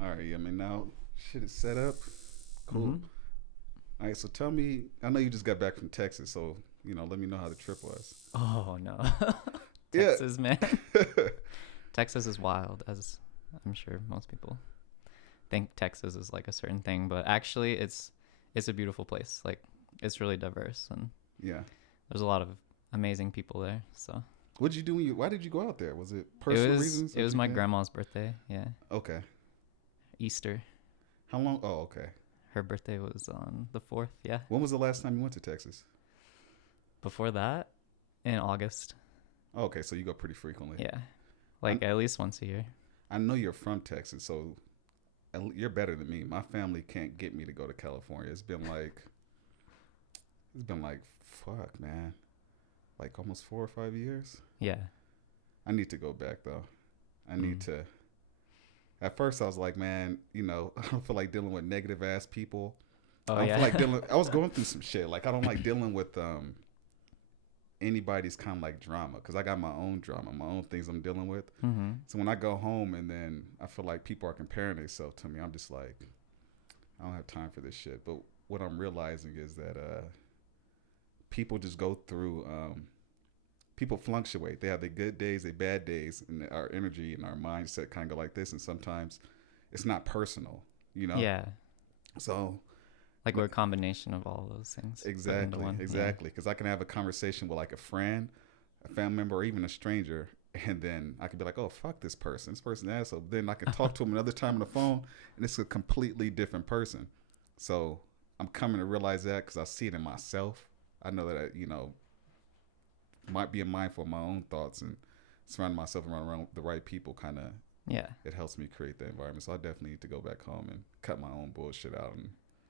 All right. I mean, now shit is set up. Cool. Mm-hmm. All right. So tell me. I know you just got back from Texas, so let me know how the trip was. Oh no. Yeah. Texas, man. Texas is wild, as I'm sure most people think Texas is like a certain thing, but actually it's a beautiful place. Like it's really diverse and Yeah. there's a lot of amazing people there. So What did you do when you? Why did you go out there? Was it it personal was reasons it that was you my had? grandma's birthday. Yeah, Okay. Easter. How long? Oh, okay. Her birthday was on the 4th. Yeah. When was the last time you went to Texas? Before that, in August. Oh, okay, so you go pretty frequently. Yeah, I like at least once a year. I know you're from Texas, so you're better than me. My family can't get me to go to California. It's been like fuck, man. Like almost 4 or 5 years. Yeah. I need to go back though. I need Mm. to. At first, I was like, man, I don't feel like dealing with negative ass people. I Oh don't feel yeah. like dealing. I was going through some shit. Like I don't like dealing with anybody's kind of like drama because I got my own drama, my own things I'm dealing with. Mm-hmm. So when I go home and then I feel like people are comparing themselves to me, I'm just like, I don't have time for this shit. But what I'm realizing is that people just go through. People fluctuate. They have their good days, their bad days, and our energy and our mindset kind of go like this. And sometimes it's not personal. Yeah. So Like we're a combination of all those things put into exactly, one. exactly. Because I can have a conversation with like a friend, a family member, or even a stranger, and then I could be like, "Oh, fuck this person. This person an asshole." Then I can talk to him another time on the phone, and it's a completely different person. So I'm coming to realize that because I see it in myself. I know that might being mindful of my own thoughts and surrounding myself around the right people. Kind of, Yeah. it helps me create that environment. So I definitely need to go back home and cut my own bullshit out and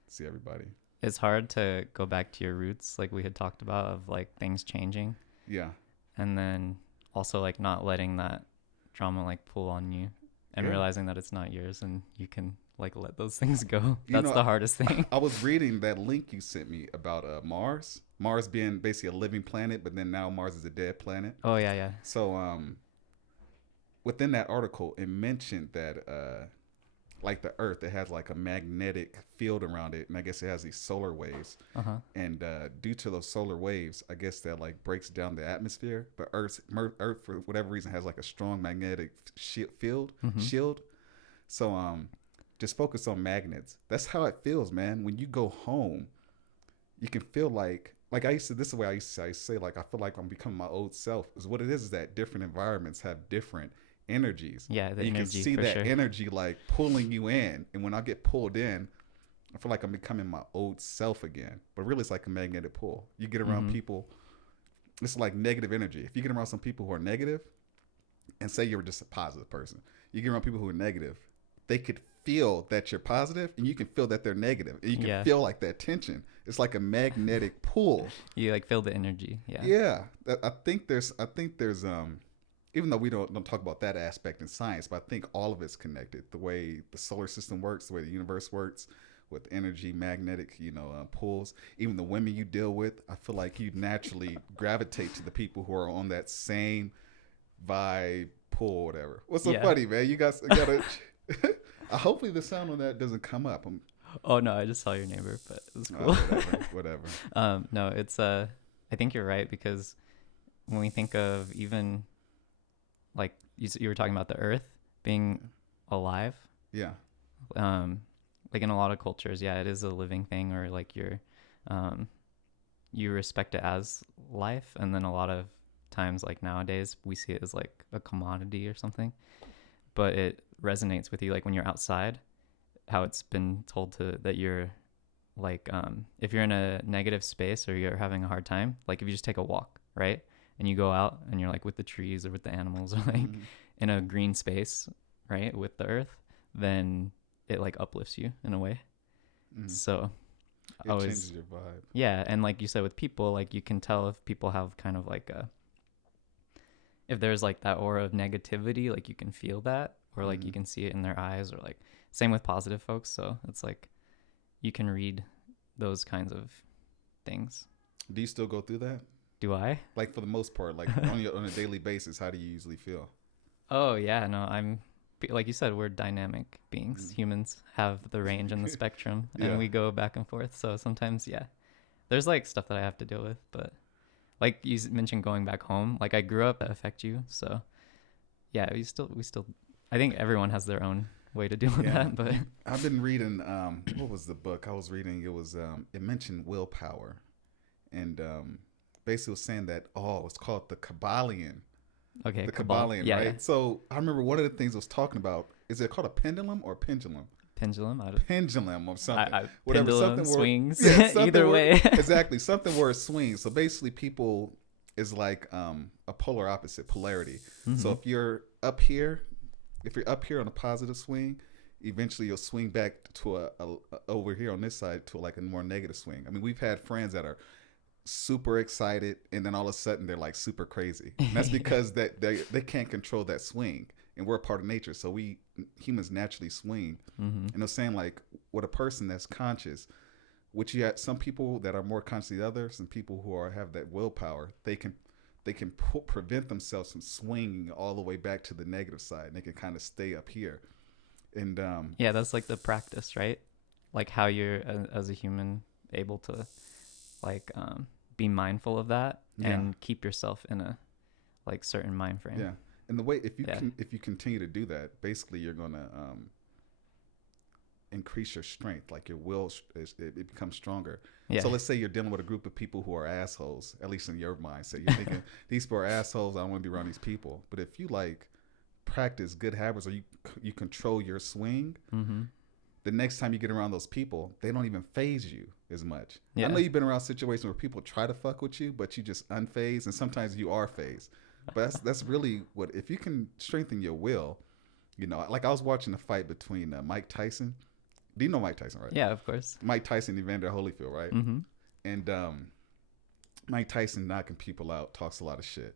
see everybody. It's hard to go back to your roots, like we had talked about, of like things changing, Yeah, and then also like not letting that drama like pull on you, and yeah. realizing that it's not yours, and you can like let those things go. You That's know, the hardest thing. I was reading that link you sent me about Mars. Mars being basically a living planet, but then now Mars is a dead planet. Oh yeah, yeah. So within that article, it mentioned that like the Earth, it has like a magnetic field around it, and I guess it has these solar waves. Uh huh. And due to those solar waves, I guess that like breaks down the atmosphere. But Earth for whatever reason has like a strong magnetic shield. So just focus on magnets. That's how it feels, man. When you go home, you can feel like I used to. This is the way I used to say, like, I feel like I'm becoming my old self. Is what it is that different environments have different energies. Yeah, the and you can energy see for that sure. energy like pulling you in. And when I get pulled in, I feel like I'm becoming my old self again. But really, it's like a magnetic pull. You get around people. It's like negative energy. If you get around some people who are negative, and say you're just a positive person, you get around people who are negative, they could feel that you're positive, and you can feel that they're negative, and you can Yeah. feel like that tension. It's like a magnetic pull. You like feel the energy. Yeah. Yeah, I think there's even though we don't talk about that aspect in science, but I think all of it's connected. The way the solar system works, the way the universe works, with energy, magnetic, pulls. Even the women you deal with, I feel like you naturally gravitate to the people who are on that same vibe, pull, whatever. What's so Yeah. funny, man? You guys gotta. Hopefully, the sound on that doesn't come up. Oh no, I just saw your neighbor, but it was cool. Whatever. No, it's I think you're right, because when we think of even like you were talking about the earth being alive, Yeah. like in a lot of cultures, yeah, it is a living thing, or like you respect it as life, and then a lot of times, like nowadays, we see it as like a commodity or something, but it resonates with you like when you're outside, how it's been told to that you're like if you're in a negative space or you're having a hard time, like if you just take a walk, right, and you go out and you're like with the trees or with the animals or like in a green space, right, with the earth, then it like uplifts you in a way. So It changes your vibe. yeah, and like you said with people, like you can tell if people have kind of like if there's like that aura of negativity, like you can feel that, or like you can see it in their eyes, or like same with positive folks. So it's like you can read those kinds of things. Do you still go through that? Do I? Like for the most part, like on a daily basis, how do you usually feel? Oh yeah, no, I'm like you said, we're dynamic beings. Humans have the range and the spectrum, Yeah. and we go back and forth. So sometimes, yeah, there's like stuff that I have to deal with. But like you mentioned, going back home, like I grew up, that affect you. So yeah, we still. I think everyone has their own way to deal with that. But I've been reading. What was the book I was reading? It was. It mentioned willpower, and basically was saying that it's called the Kabbalion. okay, The cabal. Kabbalion, Yeah, right? yeah. So I remember one of the things it was talking about. Is it called a pendulum or pendulum? Pendulum. I don't, Pendulum or something. Whatever. pendulum Something swings. yeah, something Either way. exactly. Something where it swings. So basically, people is like a polar opposite polarity. Mm-hmm. So if you're up here on a positive swing, eventually you'll swing back to a over here on this side to like a more negative swing. I mean, we've had friends that are super excited and then all of a sudden they're like super crazy. And that's because that they can't control that swing, and we're a part of nature. So we humans naturally swing. Mm-hmm. And they're saying like with a person that's conscious, which you have some people that are more conscious than others, and people who have that willpower, they can prevent themselves from swinging all the way back to the negative side, and they can kind of stay up here. And yeah, that's like the practice, right? Like how you're as a human able to like be mindful of that and keep yourself in a like certain mind frame. Yeah, and the way if you continue to do that, basically you're gonna increase your strength. Like your will, it becomes stronger. Yeah. So let's say you're dealing with a group of people who are assholes, at least in your mindset. You're thinking these people are assholes. I don't want to be around these people. But if you like practice good habits, or you control your swing, mm-hmm. the next time you get around those people, they don't even phase you as much. Yeah. I know you've been around situations where people try to fuck with you, but you just unfazed, and sometimes you are phased. But that's really what, if you can strengthen your will, you know, like I was watching a fight between Mike Tyson. Do you know Mike Tyson, right? Yeah, of course. Mike Tyson, Evander Holyfield, right? Mm-hmm. And Mike Tyson knocking people out, talks a lot of shit.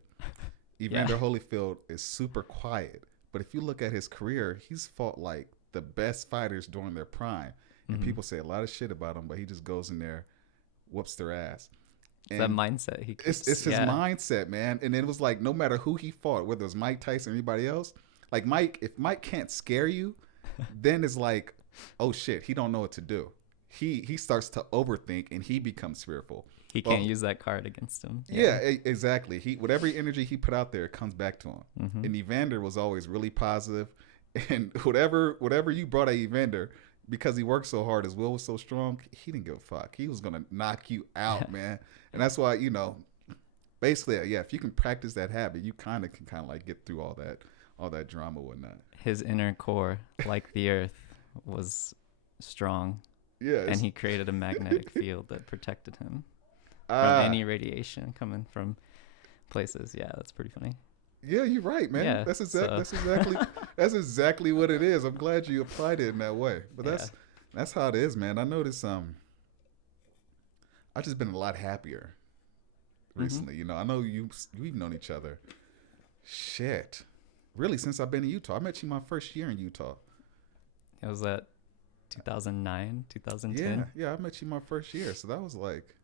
Evander Holyfield is super quiet. But if you look at his career, he's fought like the best fighters during their prime. And mm-hmm. people say a lot of shit about him, but he just goes in there, whoops their ass. And that mindset. It's his mindset, man. And it was like, no matter who he fought, whether it was Mike Tyson or anybody else, like if Mike can't scare you, then it's like, oh shit, he don't know what to do. He starts to overthink and he becomes fearful. He can't use that card against him. Yeah, exactly. Whatever energy he put out there, it comes back to him. Mm-hmm. And Evander was always really positive. And whatever you brought at Evander, because he worked so hard, his will was so strong, he didn't give a fuck. He was gonna knock you out, man. And that's why, you know, basically, if you can practice that habit, you can like get through all that drama and whatnot. His inner core, like the earth, was strong. Yeah. And he created a magnetic field that protected him from any radiation coming from places. Yeah, that's pretty funny. Yeah, you're right, man. Yeah, that's exactly what it is. I'm glad you applied it in that way. But that's how it is, man. I noticed I've just been a lot happier recently. Mm-hmm. You know, I know we've known each other. Shit. Really, since I've been in Utah. I met you my first year in Utah. It was at 2009, 2010. Yeah, I met you my first year. So that was like...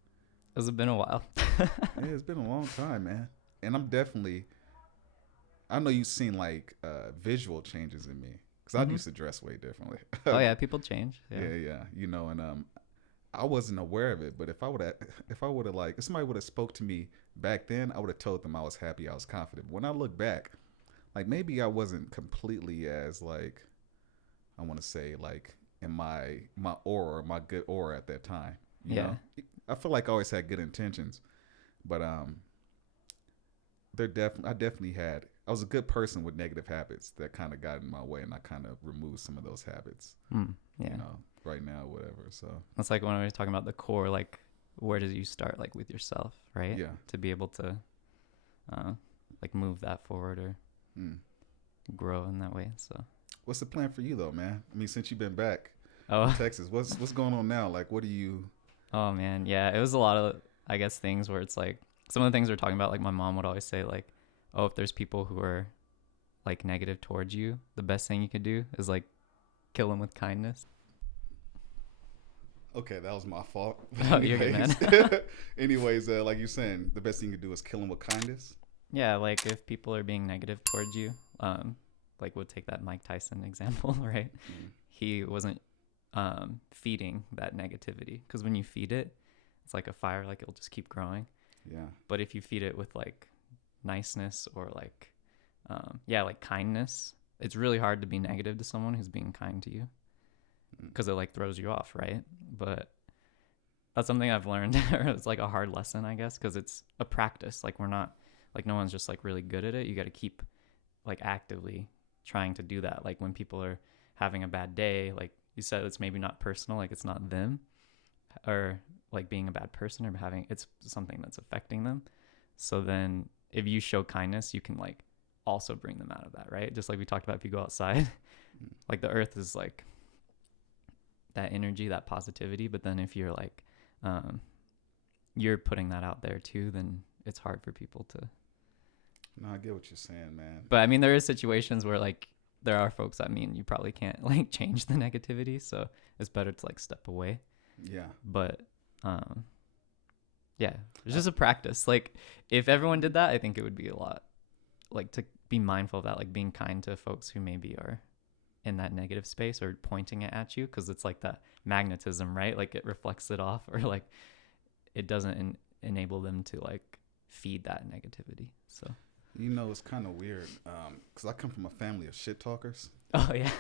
It's been a while. Yeah, it's been a long time, man. And I know you've seen like visual changes in me. Because mm-hmm. I used to dress way differently. Oh, yeah, people change. Yeah. You know, and I wasn't aware of it. But if I would have like, if somebody would have spoke to me back then, I would have told them I was happy, I was confident. But when I look back, like maybe I wasn't completely as like, I want to say like in my aura, my good aura at that time. You know? I feel like I always had good intentions, but I was a good person with negative habits that kind of got in my way, and I kind of removed some of those habits. Yeah. You know, right now, whatever. So that's like when we were talking about the core, like where does you start, like with yourself, right? Yeah. To be able to, like move that forward or grow in that way. So. What's the plan for you though, man? I mean, since you've been back in Texas, what's going on now? Like, what do you? Oh man, yeah, it was a lot of, I guess, things where it's like some of the things we're talking about. Like my mom would always say, like, oh, if there's people who are like negative towards you, the best thing you could do is like kill them with kindness. Okay, that was my fault. Oh, you're good, man. Anyways, like you're saying, the best thing you could do is kill them with kindness. Yeah, like if people are being negative towards you, like we'll take that Mike Tyson example, right? He wasn't feeding that negativity, because when you feed it, it's like a fire, like it'll just keep growing. Yeah. But if you feed it with like niceness or like like kindness, it's really hard to be negative to someone who's being kind to you, because it like throws you off, right? But that's something I've learned. It's like a hard lesson, I guess, because it's a practice. Like we're not, like no one's just like really good at it. You got to keep like actively trying to do that. Like when people are having a bad day, like you said, it's maybe not personal, like it's not them or like being a bad person, or having, it's something that's affecting them. So then if you show kindness, you can like also bring them out of that, right? Just like we talked about, if you go outside, like the earth is like that energy, that positivity. But then if you're like, you're putting that out there too, then it's hard for people to. No, I get what you're saying, man. But I mean, there is situations where like there are folks, I mean, you probably can't like change the negativity, so it's better to like step away. Yeah. But yeah, it's just a practice. Like if everyone did that, I think it would be a lot, like to be mindful of that, like being kind to folks who maybe are in that negative space or pointing it at you, because it's like that magnetism, right? Like it reflects it off, or like it doesn't enable them to like feed that negativity. So you know, it's kind of weird because I come from a family of shit talkers. Oh yeah.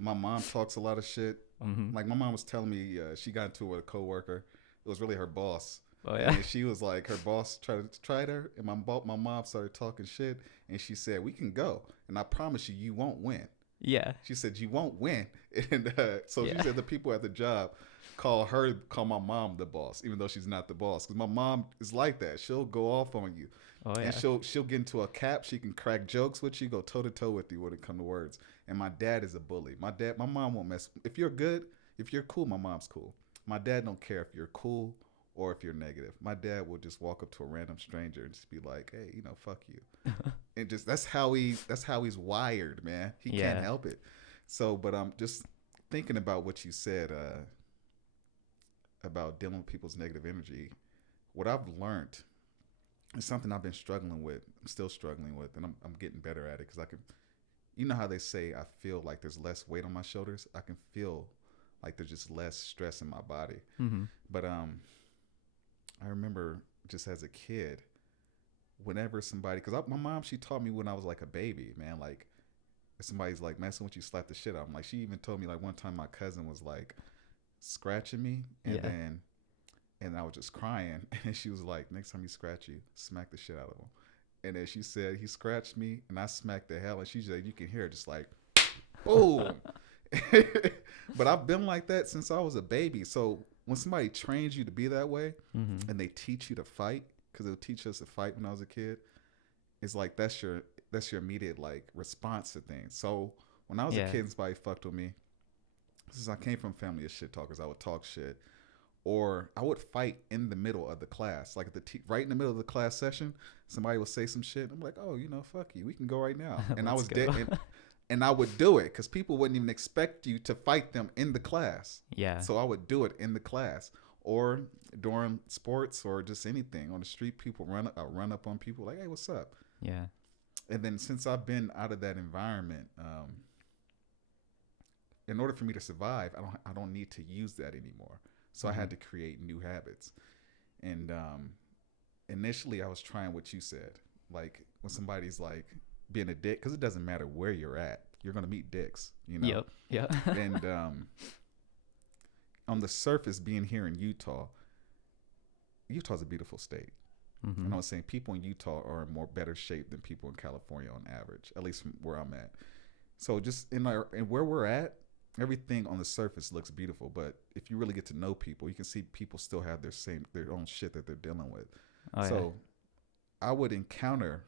My mom talks a lot of shit. Mm-hmm. Like my mom was telling me she got into it with a coworker. It was really her boss. Oh yeah. And she was like, her boss tried her, and my mom started talking shit, and she said, "We can go, and I promise you, you won't win." Yeah. She said, "You won't win," and so she said the people at the job call my mom the boss, even though she's not the boss, because my mom is like that. She'll go off on you. Oh yeah. And she'll get into a cap. She can crack jokes with you, go toe to toe with you when it comes to words. And my dad is a bully. My mom won't mess. If you're good, if you're cool, my mom's cool. My dad don't care if you're cool or if you're negative. My dad will just walk up to a random stranger and just be like, "Hey, you know, fuck you." And just that's how he's wired, man. He can't help it. So, but I'm just thinking about what you said about dealing with people's negative energy. What I've learned. It's something I've been struggling with. I'm still struggling with, and I'm getting better at it, because I can, you know how they say I feel like there's less weight on my shoulders. I can feel like there's just less stress in my body. Mm-hmm. But I remember just as a kid, whenever somebody, because my mom, she taught me when I was like a baby, man, like if somebody's like messing with you, slap the shit out of them. Like she even told me like one time my cousin was like scratching me, and I was just crying. And she was like, "Next time he scratch you, smack the shit out of him." And then she said, he scratched me and I smacked the hell. And she said, you can hear it just like, boom. But I've been like that since I was a baby. So when somebody trains you to be that way, and they teach you to fight, because they'll teach us to fight when I was a kid, it's like that's your immediate like response to things. So when I was a kid and somebody fucked with me, since I came from a family of shit talkers, I would talk shit. Or I would fight in the middle of the class, like right in the middle of the class session. Somebody would say some shit. I'm like, "Oh, you know, fuck you. We can go right now." And I was dead, and I would do it because people wouldn't even expect you to fight them in the class. Yeah. So I would do it in the class, or during sports, or just anything on the street. People run up on people like, "Hey, what's up?" Yeah. And then since I've been out of that environment, in order for me to survive, I don't need to use that anymore. So I had to create new habits. And initially I was trying what you said. Like when somebody's like being a dick, because it doesn't matter where you're at. You're going to meet dicks, you know? Yep. And on the surface, being here in Utah's a beautiful state. Mm-hmm. And I was saying people in Utah are in more better shape than people in California on average, at least from where I'm at. So just in where we're at, everything on the surface looks beautiful, but if you really get to know people, you can see people still have their own shit that they're dealing with. So I would encounter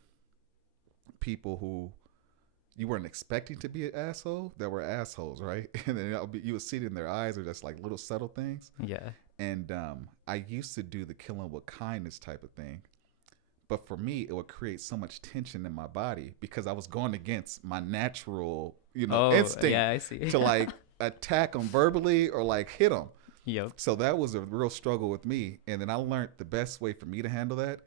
people who you weren't expecting to be an asshole that were assholes, right? And then you would see it in their eyes, or just like little subtle things. Yeah. And I used to do the killing with kindness type of thing. But for me, it would create so much tension in my body because I was going against my natural, instinct to like attack them verbally or like hit them. Yep. So that was a real struggle with me. And then I learned the best way for me to handle that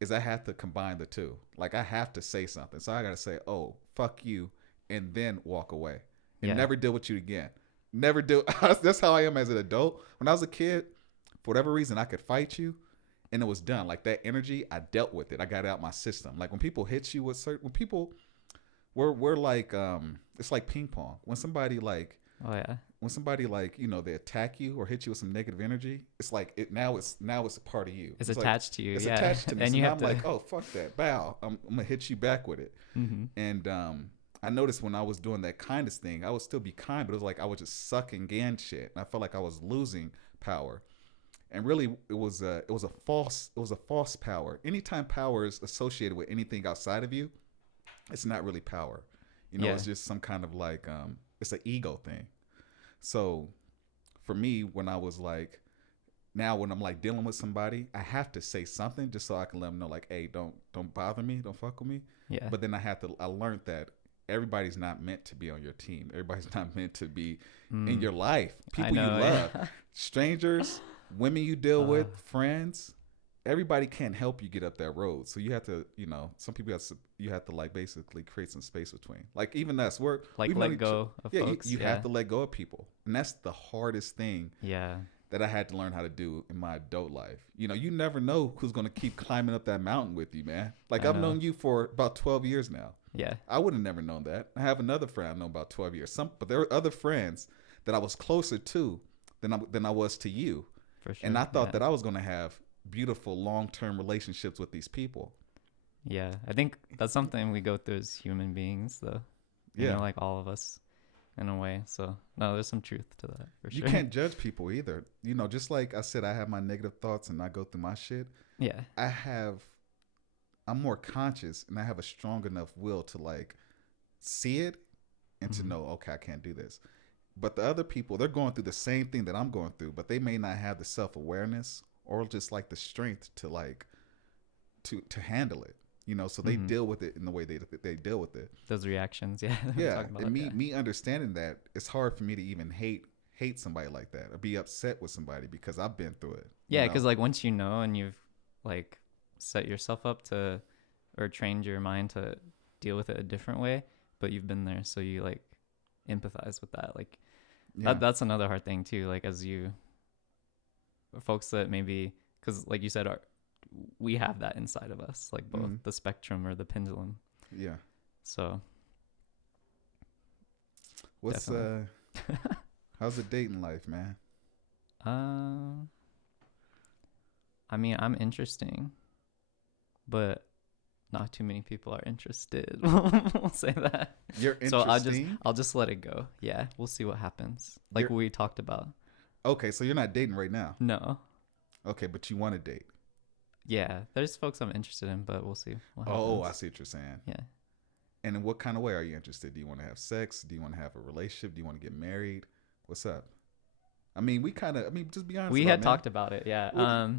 is I have to combine the two. Like I have to say something. So I got to say, "Oh, fuck you," and then walk away and Yeah. never deal with you again. Never do. That's how I am as an adult. When I was a kid, for whatever reason, I could fight you and it was done. Like that energy, I dealt with it. I got it out my system. Like when people hit you with certain, when people, we're like, it's like ping pong. Oh yeah. When somebody like, they attack you or hit you with some negative energy, it's like now it's a part of you. It's like, attached to you. it's Yeah. attached to me. And So you now have I'm to. like, oh fuck that, bow. I'm gonna hit you back with it. Mm-hmm. And I noticed when I was doing that kindest thing, I would still be kind, but it was like I was just sucking GAN shit, and I felt like I was losing power. And really, it was a false power. Anytime power is associated with anything outside of you, it's not really power. Yeah. It's just some kind of like it's an ego thing. So for me, when I was like, now when I'm like dealing with somebody, I have to say something just so I can let them know like, hey, don't bother me, don't fuck with me. Yeah. But then I learned that everybody's not meant to be on your team. Everybody's not meant to be in your life. People you love, strangers, women you deal with, friends. Everybody can't help you get up that road. So you have to, some people you have to like basically create some space between. Like even us, like let go of folks. You have to let go of people, and that's the hardest thing. Yeah. That I had to learn how to do in my adult life. You never know who's gonna keep climbing up that mountain with you, man. Like I've known you for about 12 years now. Yeah. I would have never known that. I have another friend I've known about 12 years. But there are other friends that I was closer to than I was to you. For sure. And I thought that I was gonna have beautiful long-term relationships with these people. Yeah, I think that's something we go through as human beings, though. Yeah, like all of us, in a way. So no, there's some truth to that for sure. You can't judge people either. Just like I said, I have my negative thoughts and I go through my shit. Yeah. I'm more conscious and I have a strong enough will to like see it and to know, okay, I can't do this. But the other people, they're going through the same thing that I'm going through, but they may not have the self-awareness or just like the strength to like to handle it. So they deal with it in the way they deal with it. Those reactions, yeah. Yeah, and me understanding that, it's hard for me to even hate somebody like that or be upset with somebody because I've been through it. Yeah, because like once you know and you've like set yourself up to or trained your mind to deal with it a different way, but you've been there, so you like empathize with that. Like that's another hard thing too. Like as you folks that maybe, because like you said, we have that inside of us, like both the spectrum or the pendulum. Yeah. So what's how's the dating life, man? I mean, I'm interesting, but not too many people are interested. We'll say that. You're interesting. So I'll just let it go. Yeah, we'll see what happens. Like we talked about. Okay, so you're not dating right now. No. Okay, but you want to date. Yeah, there's folks I'm interested in, but we'll see what happens. Oh, I see what you're saying. Yeah. And in what kind of way are you interested? Do you want to have sex? Do you want to have a relationship? Do you want to get married? What's up? I mean, just be honest. We had talked about it, yeah. Well,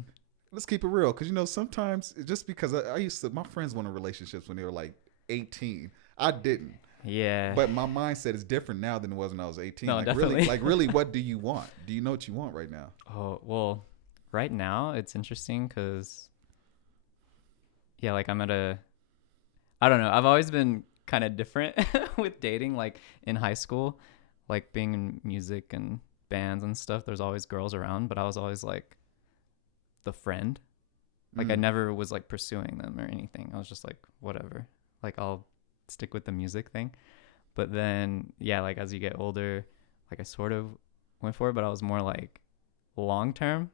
let's keep it real, because sometimes just because my friends wanted relationships when they were like 18. I didn't. Yeah. But my mindset is different now than it was when I was 18. No, definitely. Really, what do you want? Do you know what you want right now? Oh, well, right now it's interesting because, yeah, like I don't know. I've always been kind of different with dating. Like in high school, like being in music and bands and stuff, there's always girls around, but I was always like the friend. Like I never was like pursuing them or anything. I was just like, whatever. Like I'll stick with the music thing. But then, yeah, like as you get older, like I sort of went for it, but I was more like long term.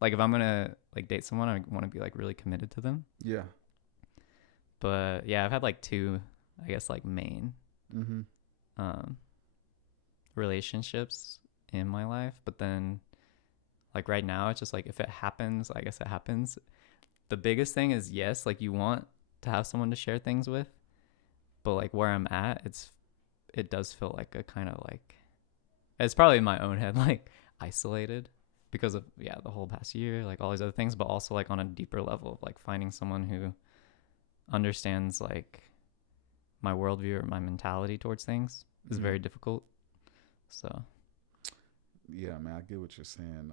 Like if I'm gonna like date someone, I want to be like really committed to them. Yeah. But yeah, I've had like two, I guess, like main relationships in my life. But then like right now, it's just like if it happens, I guess it happens. The biggest thing is, yes, like you want to have someone to share things with, but like where I'm at, it does feel like a kind of like, it's probably in my own head, like isolated because of the whole past year, like all these other things, but also like on a deeper level of like finding someone who understands like my worldview or my mentality towards things is very difficult. So yeah, man, I get what you're saying.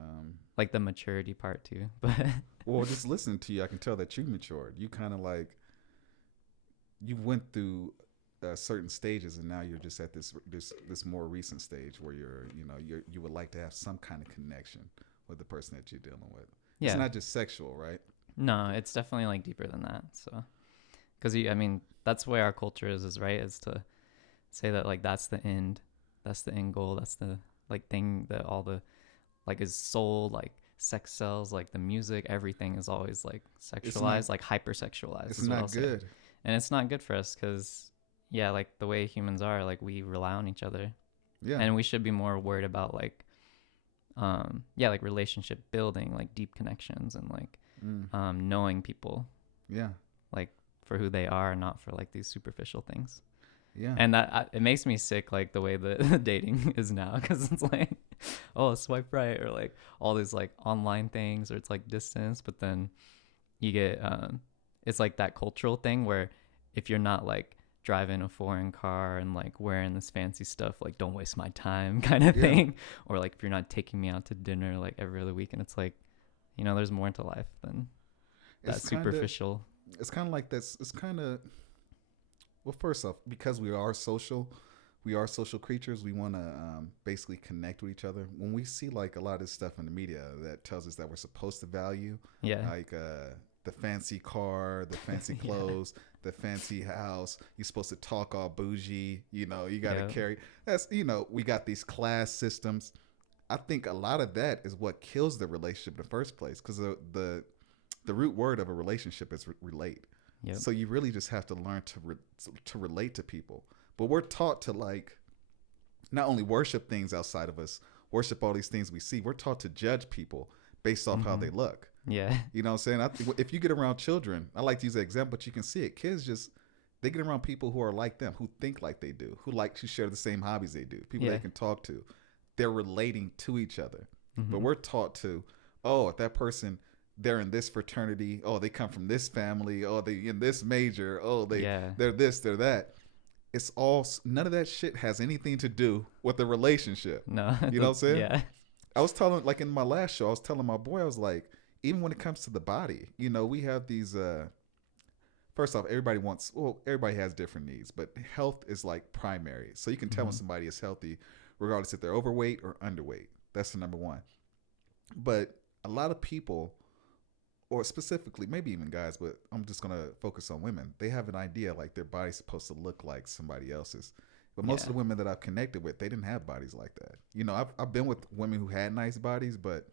Like the maturity part too, but well, just listening to you, I can tell that you matured. You kind of like, you went through certain stages, and now you're just at this more recent stage where you would like to have some kind of connection with the person that you're dealing with. It's Yeah. not just sexual, right? No, it's definitely like deeper than that. So, because I mean, that's where our culture is right? Is to say that like that's the end goal, that's the like thing that all the like is sold, like sex sells, like the music, everything is always like sexualized, like hypersexualized. It's is what I'll not say. good. And it's not good for us because, yeah, like the way humans are, like we rely on each other, Yeah. and we should be more worried about like, yeah, like relationship building, like deep connections, and like, knowing people, Yeah. like for who they are, not for like these superficial things. Yeah. And that it makes me sick, like the way the dating is now, because it's like, oh, swipe right, or like all these like online things, or it's like distance, but then you get it's like that cultural thing where if you're not like driving a foreign car and like wearing this fancy stuff, like don't waste my time kind of thing, or like if you're not taking me out to dinner like every other weekend, it's like, there's more to life than that superficial. It's kind of like this. It's kind of, well, first off, because we are social creatures. We want to basically connect with each other. When we see like a lot of this stuff in the media that tells us that we're supposed to value, like the fancy car, the fancy clothes, the fancy house. You're supposed to talk all bougie. You got to carry. That's we got these class systems. I think a lot of that is what kills the relationship in the first place, because the root word of a relationship is relate. Yep. So you really just have to learn to relate to people. But we're taught to like not only worship things outside of us, worship all these things we see. We're taught to judge people based off how they look. Yeah. You know what I'm saying? I think if you get around children, I like to use that example, but you can see it. Kids they get around people who are like them, who think like they do, who share the same hobbies they do, people they can talk to. They're relating to each other. But we're taught to, if that person, they're in this fraternity, they come from this family, they in this major, they're this, they're that. It's all, none of that shit has anything to do with the relationship. No. You know what I'm saying? Yeah. I was telling, like in my last show, I was telling my boy, I was like, even when it comes to the body, we have these, first off, everybody has different needs, but health is like primary. So you can tell when somebody is healthy, regardless if they're overweight or underweight. That's the number one. But a lot of people, or specifically, maybe even guys, but I'm just going to focus on women. They have an idea like their body's supposed to look like somebody else's. But most of the women that I've connected with, they didn't have bodies like that. I've been with women who had nice bodies, but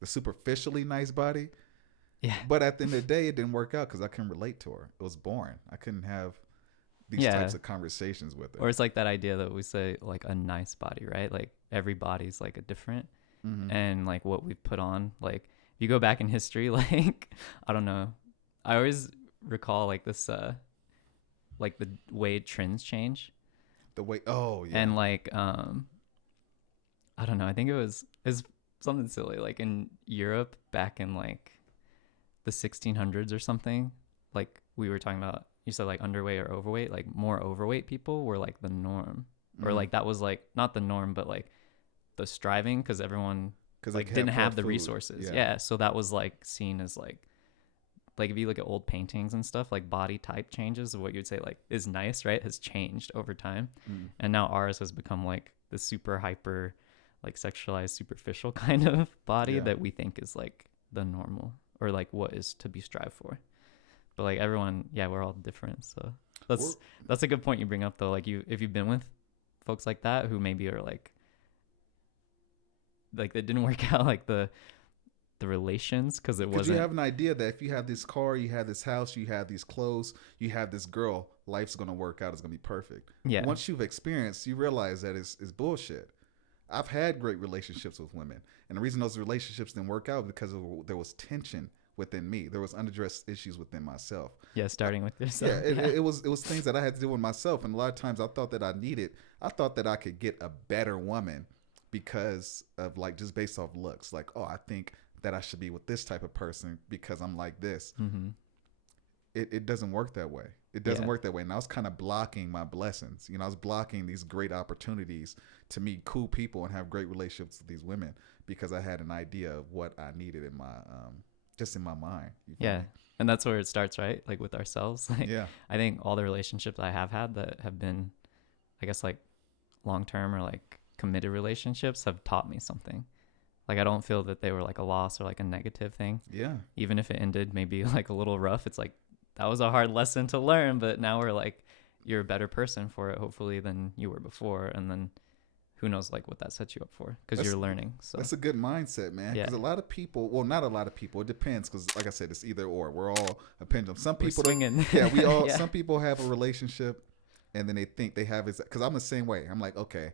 the superficially nice body. Yeah. But at the end of the day, it didn't work out because I couldn't relate to her. It was boring. I couldn't have these types of conversations with her. Or it's like that idea that we say like a nice body, right? Like every body's like a different, and like what we've put on, like if you go back in history, like I don't know, I always recall like this, like the way trends change. The way, and like I don't know, I think it was something silly, like in Europe back in like the 1600s or something, like we were talking about, you said like underweight or overweight, like more overweight people were like the norm, or like that was like not the norm but like the striving, because everyone like didn't have the resources. So that was like seen as like if you look at old paintings and stuff, like body type changes of what you'd say like is nice, right, has changed over time. And now ours has become like the super hyper like sexualized superficial kind of body that we think is like the normal, or like what is to be strived for. But like everyone, we're all different. So that's a good point you bring up though. Like if you've been with folks like that who maybe are like that didn't work out, like the relations, because it wasn't. You have an idea that if you have this car, you have this house, you have these clothes, you have this girl, life's gonna work out. It's gonna be perfect. Yeah. Once you've experienced, you realize that it's bullshit. I've had great relationships with women, and the reason those relationships didn't work out was because there was tension within me. There was unaddressed issues within myself. Yeah, starting with yourself. It was things that I had to do with myself, and a lot of times I thought that I thought that I could get a better woman because of like just based off looks. Like, I think that I should be with this type of person because I'm like this. It doesn't work that way. It doesn't work that way. And I was kind of blocking my blessings. I was blocking these great opportunities to meet cool people and have great relationships with these women because I had an idea of what I needed in my just in my mind. Yeah. And that's where it starts, right? Like with ourselves. Like Yeah. I think all the relationships I have had that have been, I guess, like long term or like committed relationships have taught me something. Like I don't feel that they were like a loss or like a negative thing. Yeah. Even if it ended maybe like a little rough, it's like that was a hard lesson to learn, but now we're like you're a better person for it hopefully than you were before, and then who knows like what that sets you up for because you're learning. So that's a good mindset, man. Yeah. Because a lot of people, well, not a lot of people. It depends. Because like I said, it's either or. We're all a pendulum. Some we're people, swinging. yeah, we all. Yeah. Some people have a relationship, and then they think they have it. Because I'm the same way. I'm like, okay,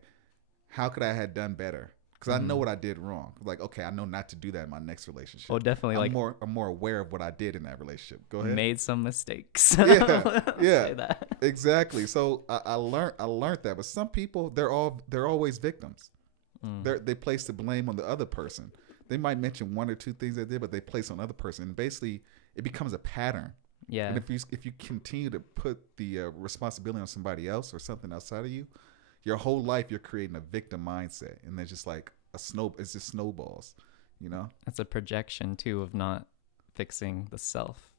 how could I have done better? Because I know what I did wrong. Like, okay, I know not to do that in my next relationship. Well, definitely. I'm more aware of what I did in that relationship. Go ahead. Made some mistakes. Yeah, yeah, Say that. exactly. So I learned that. But some people, they're always victims. They place the blame on the other person. They might mention one or two things they did, but they place on the other person, and basically it becomes a pattern. Yeah. And if you continue to put the responsibility on somebody else or something outside of you, your whole life you're creating a victim mindset, and it's just like it's just snowballs, you know. It's a projection too of not fixing the self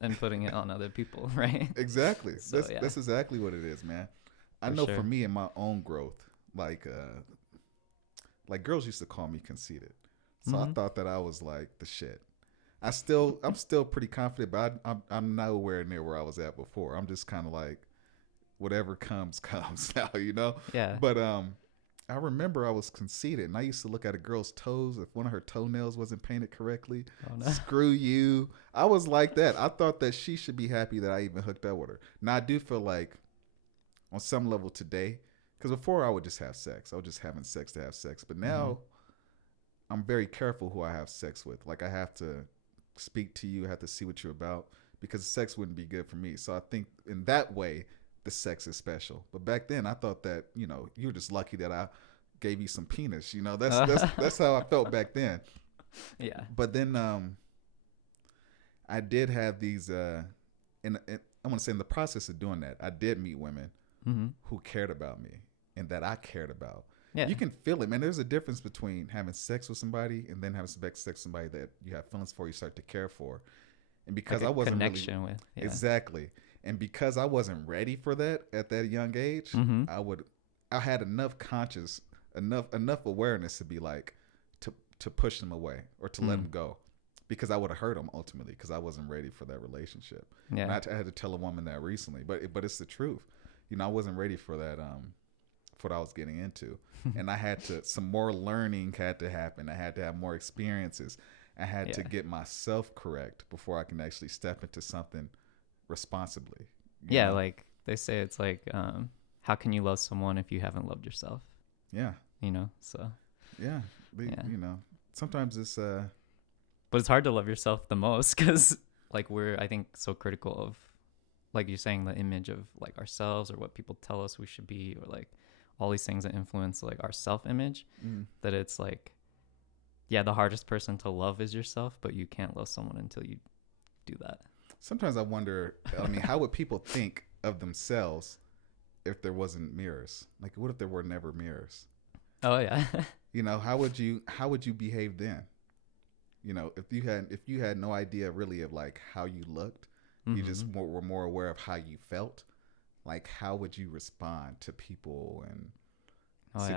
and putting it on other people, right? Exactly. So, That's exactly what it is, man. I For know sure. for me in my own growth, like girls used to call me conceited, so I thought that I was like the shit. I'm still pretty confident, but I'm nowhere near where I was at before. I'm just kind of like whatever comes now, you know. Yeah. But I remember I was conceited, and I used to look at a girl's toes. If one of her toenails wasn't painted correctly, Oh, no. screw you. I was like that. I thought that she should be happy that I even hooked up with her. Now I do feel like on some level today, because before I would just have sex. I was just having sex to have sex. But now I'm very careful who I have sex with. Like I have to speak to you, I have to see what you're about, because sex wouldn't be good for me. So I think in that way, the sex is special. But back then I thought that, you know, you were just lucky that I gave you some penis. You know, that's how I felt back then. Yeah. But then I did have these I want to say in the process of doing that, I did meet women who cared about me and that I cared about. Yeah. You can feel it, man. There's a difference between having sex with somebody and then having sex with somebody that you have feelings for, you start to care for. And because like I wasn't connection really, with. Yeah. Exactly. And because I wasn't ready for that at that young age, I had enough awareness to be like, to push them away or to let them go, because I would have hurt them ultimately because I wasn't ready for that relationship. Yeah. And I had to tell a woman that recently, but it's the truth. You know, I wasn't ready for that, for what I was getting into. And I had to, some more learning had to happen. I had to have more experiences. I had to get myself correct before I can actually step into something responsibly. Yeah. know? Like they say, it's like, how can you love someone if you haven't loved yourself? Yeah. You know, so. Yeah. You know, sometimes it's, but it's hard to love yourself the most because like we're, I think, so critical of, like you're saying, the image of like ourselves or what people tell us we should be, or like all these things that influence like our self-image, that it's like, yeah, the hardest person to love is yourself, but you can't love someone until you do that. Sometimes I wonder, I mean, how would people think of themselves if there wasn't mirrors? Like, what if there were never mirrors? Oh yeah. You know, how would you behave then? You know, if you had no idea really of like how you looked, you just were more aware of how you felt. Like, how would you respond to people and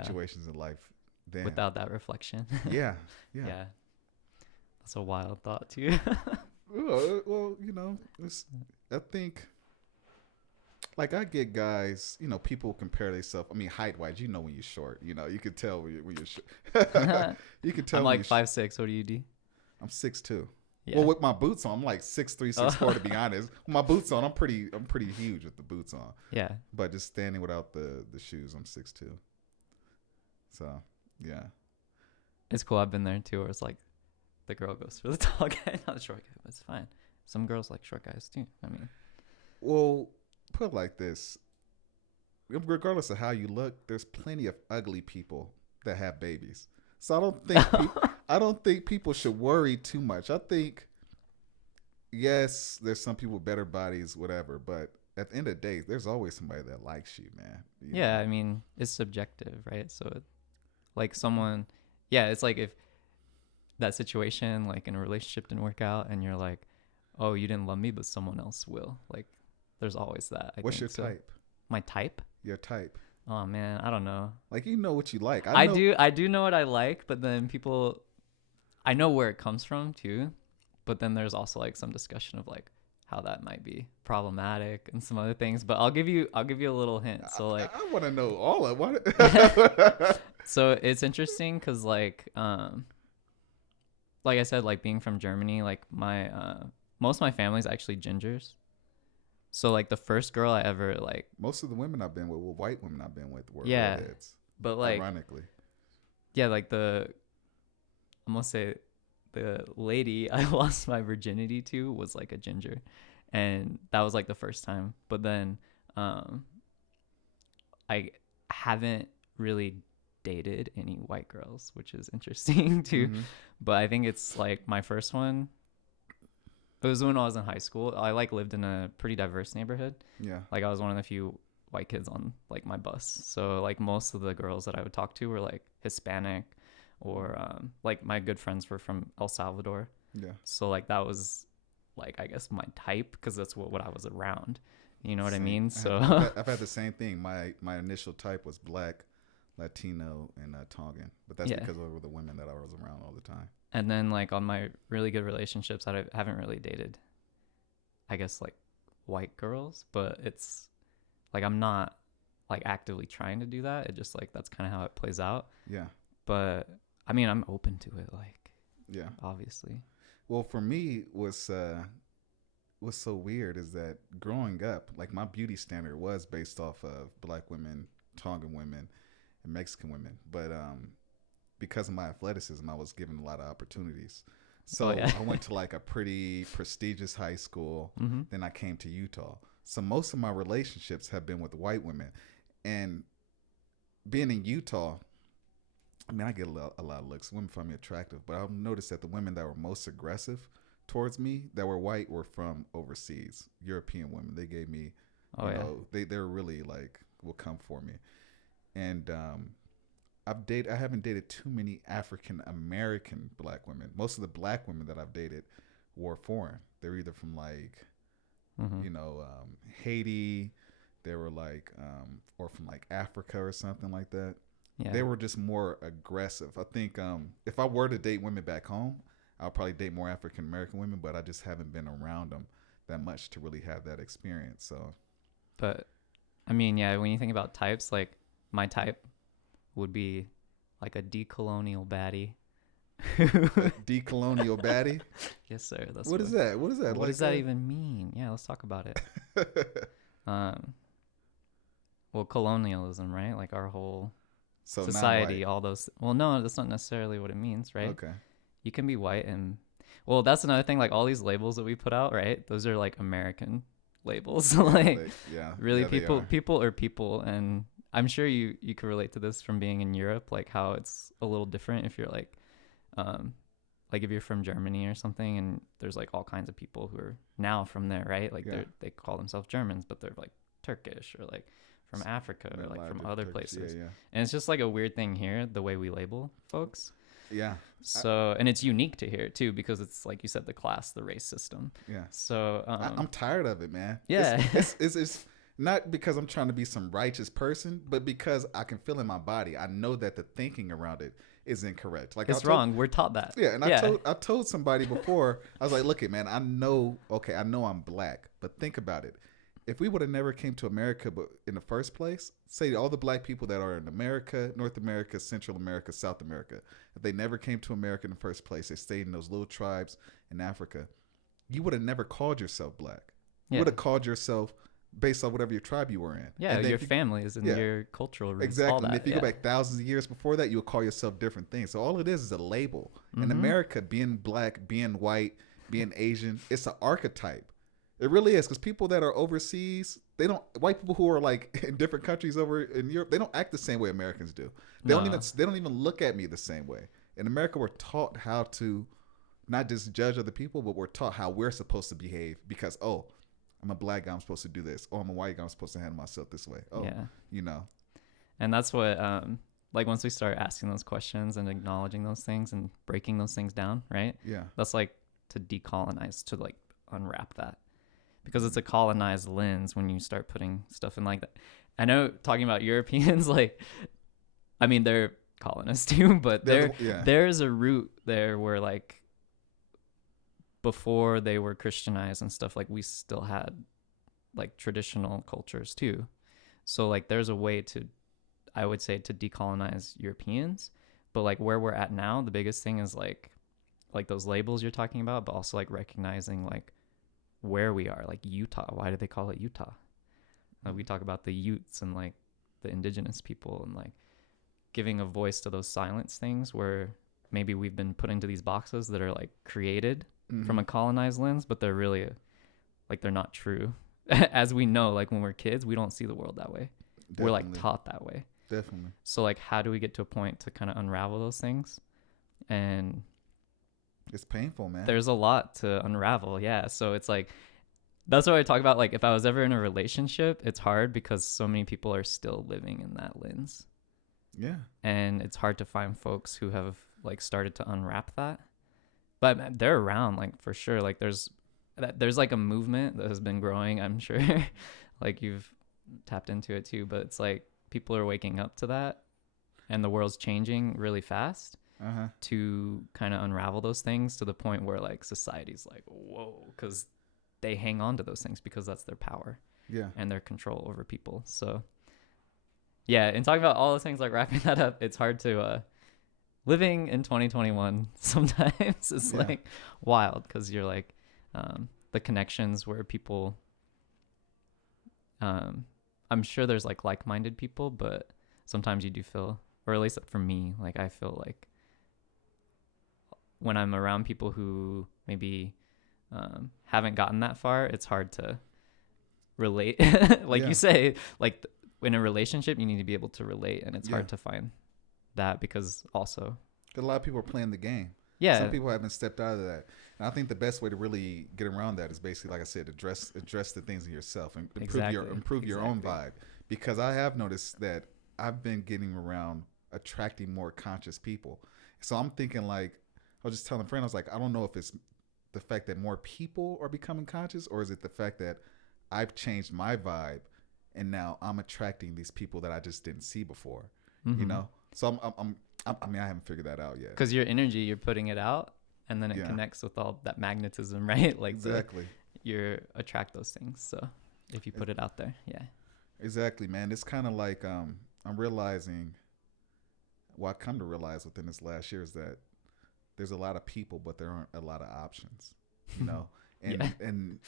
situations in life then? Without that reflection. Yeah. That's a wild thought too. Well, you know, I think, like, I get guys, you know, people compare themselves. I mean, height wise, you know, when you're short, you know, you can tell when you're short. You can tell. I'm like 5'6". What do you do? I'm 6'2". Yeah. Well, with my boots on, I'm like 6'3", 6'4", to be honest. With my boots on, I'm pretty huge with the boots on. Yeah. But just standing without the shoes, I'm 6'2". So, yeah. It's cool. I've been there too, where it's like the girl goes for the tall guy, not the short guy, but it's fine. Some girls like short guys too. I mean, well, put it like this. Regardless of how you look, there's plenty of ugly people that have babies. So I don't think people should worry too much. I think, yes, there's some people with better bodies, whatever, but at the end of the day, there's always somebody that likes you, man. You know? I mean, it's subjective, right? So, like someone, it's like if that situation, like in a relationship, didn't work out, and you're like, oh, you didn't love me, but someone else will. Like, there's always that. What's your so. type? My type? Your type. Oh man, I don't know. Like, you know what you like. I do know what I like, but then people, I know where it comes from too. But then there's also like some discussion of like how that might be problematic and some other things. But I'll give you a little hint. So like, I want to know all of what. so it's interesting because like I said, like being from Germany, like my most of my family's actually gingers. So like the first girl I ever like, most of the women I've been with, well, white women I've been with, were yeah, redheads. but like, ironically, yeah, like I'm gonna say the lady I lost my virginity to was like a ginger, and that was like the first time. But then I haven't really dated any white girls, which is interesting too. Mm-hmm. But I think it's like my first one, it was when I was in high school. I like lived in a pretty diverse neighborhood. Yeah. Like I was one of the few white kids on like my bus. So like most of the girls that I would talk to were like Hispanic, or like my good friends were from El Salvador. Yeah. So like that was like, I guess, my type, because that's what I was around. You know what I Same. mean? So I've had the same thing. My initial type was black, Latino, and Tongan, but that's because of the women that I was around all the time. And then like on my really good relationships, I haven't really dated, I guess, like white girls, but it's like I'm not like actively trying to do that. It just like that's kind of how it plays out. Yeah. But I mean, I'm open to it. Like, yeah, obviously. Well, for me, what's so weird is that growing up, like my beauty standard was based off of black women, Tongan women, and Mexican women. But because of my athleticism, I was given a lot of opportunities. So I went to like a pretty prestigious high school. Mm-hmm. Then I came to Utah. So most of my relationships have been with white women. And being in Utah, I mean, I get a lot of looks. Women find me attractive, but I've noticed that the women that were most aggressive towards me that were white were from overseas, European women. They gave me, you know, they're really like, will come for me. And I haven't dated too many African American black women. Most of the black women that I've dated were foreign. They're either from like, you know, Haiti. They were like, or from like Africa or something like that. Yeah. They were just more aggressive. I think if I were to date women back home, I'll probably date more African American women, but I just haven't been around them that much to really have that experience. So, but I mean, yeah, when you think about types, like my type would be like a decolonial baddie. A decolonial baddie? Yes, sir. That's what is that? What is that? What like does that even mean? Yeah, let's talk about it. Well, colonialism, right? Like our whole society, all those. Well, no, that's not necessarily what it means, right? Okay. You can be white and, well, that's another thing. Like all these labels that we put out, right? Those are like American labels. Like, really, people are people, and I'm sure you could relate to this from being in Europe, like how it's a little different if you're like if you're from Germany or something, and there's like all kinds of people who are now from there, right? Like they call themselves Germans, but they're like Turkish or like from Africa or like from other places. Yeah. And it's just like a weird thing here, the way we label folks. Yeah. So, and it's unique to here too, because it's like you said, the class, the race system. Yeah. So I'm tired of it, man. Yeah. It's not because I'm trying to be some righteous person, but because I can feel in my body. I know that the thinking around it is incorrect. Like it's wrong. We're taught that. Yeah. And I told somebody before, I was like, look, man, I know I'm black, but think about it. If we would have never came to America, but in the first place, say all the black people that are in America, North America, Central America, South America, if they never came to America in the first place, they stayed in those little tribes in Africa, you would have never called yourself black. You would have called yourself based on whatever your tribe you were in. Yeah, your family is in your cultural roots. Exactly. All that, and if you go back thousands of years before that, you would call yourself different things. So all it is a label. In America, being black, being white, being Asian, it's an archetype. It really is, because people that are overseas, white people who are like in different countries over in Europe, they don't act the same way Americans do. They don't even look at me the same way. In America, we're taught how to not just judge other people, but we're taught how we're supposed to behave because, oh, I'm a black guy, I'm supposed to do this. Oh, I'm a white guy, I'm supposed to handle myself this way. Oh, you know. And that's what, like once we start asking those questions and acknowledging those things and breaking those things down, right? Yeah. That's like to decolonize, to like unwrap that, because it's a colonized lens when you start putting stuff in like that. I know, talking about Europeans, like, I mean, they're colonists too, but there's a root there where, like, before they were Christianized and stuff, like, we still had like traditional cultures too. So like there's a way to, I would say, to decolonize Europeans. But like where we're at now, the biggest thing is like those labels you're talking about, but also like recognizing like where we are, like Utah. Why do they call it Utah? We talk about the Utes and like the indigenous people, and like giving a voice to those silence things where maybe we've been put into these boxes that are like created from a colonized lens, but they're really like, they're not true. As we know, like when we're kids, we don't see the world that way. Definitely. We're like taught that way. Definitely. So like, how do we get to a point to kind of unravel those things? And it's painful, man. There's a lot to unravel. Yeah. So it's like, that's what I talk about. Like if I was ever in a relationship, it's hard because so many people are still living in that lens. Yeah. And it's hard to find folks who have like started to unwrap that. But they're around, like, for sure. Like there's like a movement that has been growing, I'm sure. Like you've tapped into it too, but it's like people are waking up to that, and the world's changing really fast to kind of unravel those things, to the point where like society's like, whoa, because they hang on to those things because that's their power and their control over people. So yeah, and talking about all those things, like wrapping that up, it's hard to living in 2021 sometimes is like wild, because you're like the connections where people I'm sure there's like-minded people, but sometimes you do feel, or at least for me, like I feel like when I'm around people who maybe haven't gotten that far, it's hard to relate. Like you say, like in a relationship, you need to be able to relate, and it's hard to find that, because also a lot of people are playing the game. Yeah. Some people haven't stepped out of that. And I think the best way to really get around that is basically, like I said, address the things in yourself and improve your own vibe. Because I have noticed that I've been getting around attracting more conscious people. So I'm thinking, like, I was just telling a friend, I was like, I don't know if it's the fact that more people are becoming conscious, or is it the fact that I've changed my vibe and now I'm attracting these people that I just didn't see before, you know? So I mean, I haven't figured that out yet. Because your energy, you're putting it out, and then it connects with all that magnetism, right? Like exactly, you attract those things. So if you put it out there, exactly, man. It's kind of like I'm realizing. What I come to realize within this last year is that there's a lot of people, but there aren't a lot of options, you know, and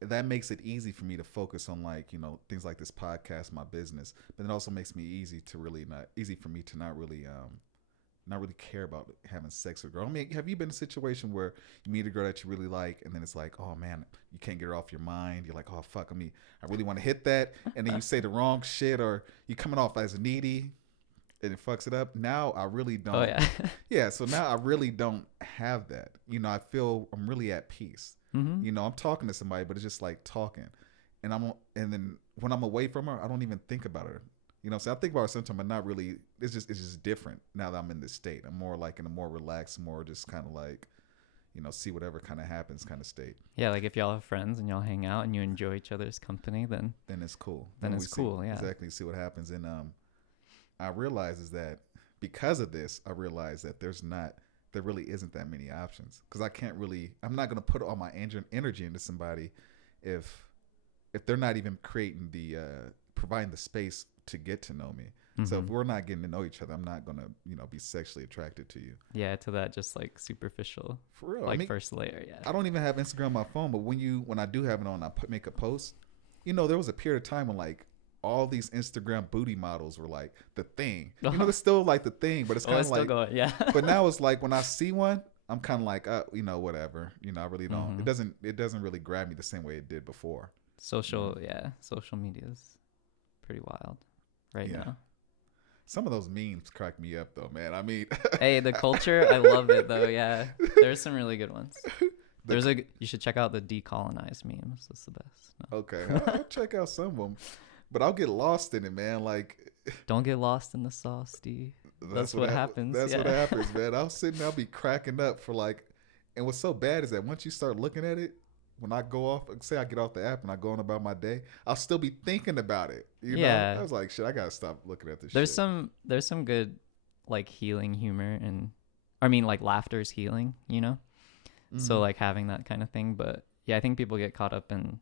that makes it easy for me to focus on, like, you know, things like this podcast, my business, but it also makes me easy for me to not really care about having sex with a girl. I mean, have you been in a situation where you meet a girl that you really like, and then it's like, oh man, you can't get her off your mind. You're like, oh fuck, I really want to hit that, and then you say the wrong shit, or you coming off as needy, and it fucks it up. Now I really don't. Oh yeah. So now I really don't have that. You know, I feel I'm really at peace. You know, I'm talking to somebody, but it's just like talking, and then when I'm away from her, I don't even think about her. You know, so I think about her sometimes, but not really. It's just different now that I'm in this state. I'm more like in a more relaxed, more just kind of like, you know, see whatever kind of happens kind of state. Yeah, like if y'all have friends and y'all hang out and you enjoy each other's company, then it's cool. Then it's cool. Yeah, exactly. See what happens, and I realize is that because of this, I realize that there really isn't that many options, because I'm not going to put all my energy into somebody if they're not even providing the space to get to know me. So if we're not getting to know each other, I'm not going to, you know, be sexually attracted to you. Yeah, to that just like superficial, for real, like, I mean, first layer. Yeah, I don't even have Instagram on my phone, but when I do have it on, I make a post. You know, there was a period of time when like all these Instagram booty models were like the thing. You know, it's still like the thing, but it's kind of like, still going, yeah. But now it's like when I see one, I'm kind of like, you know, whatever. You know, I really don't. It doesn't really grab me the same way it did before. Social media is pretty wild right now. Some of those memes crack me up though, man. I mean, hey, the culture, I love it though. Yeah, there's some really good ones. You should check out the decolonized memes. That's the best. No. Okay, I'll check out some of them. But I'll get lost in it, man. Like, don't get lost in the sauce, D. That's what happens. That's what happens, man. I'll be cracking up for like, and what's so bad is that once you start looking at it, when I go off, say I get off the app and I go on about my day, I'll still be thinking about it. You know, I Yeah. was like, shit, I gotta stop looking at this There's shit. some good like healing humor, and I mean like laughter is healing, you know? So like having that kind of thing, but yeah, I think people get caught up in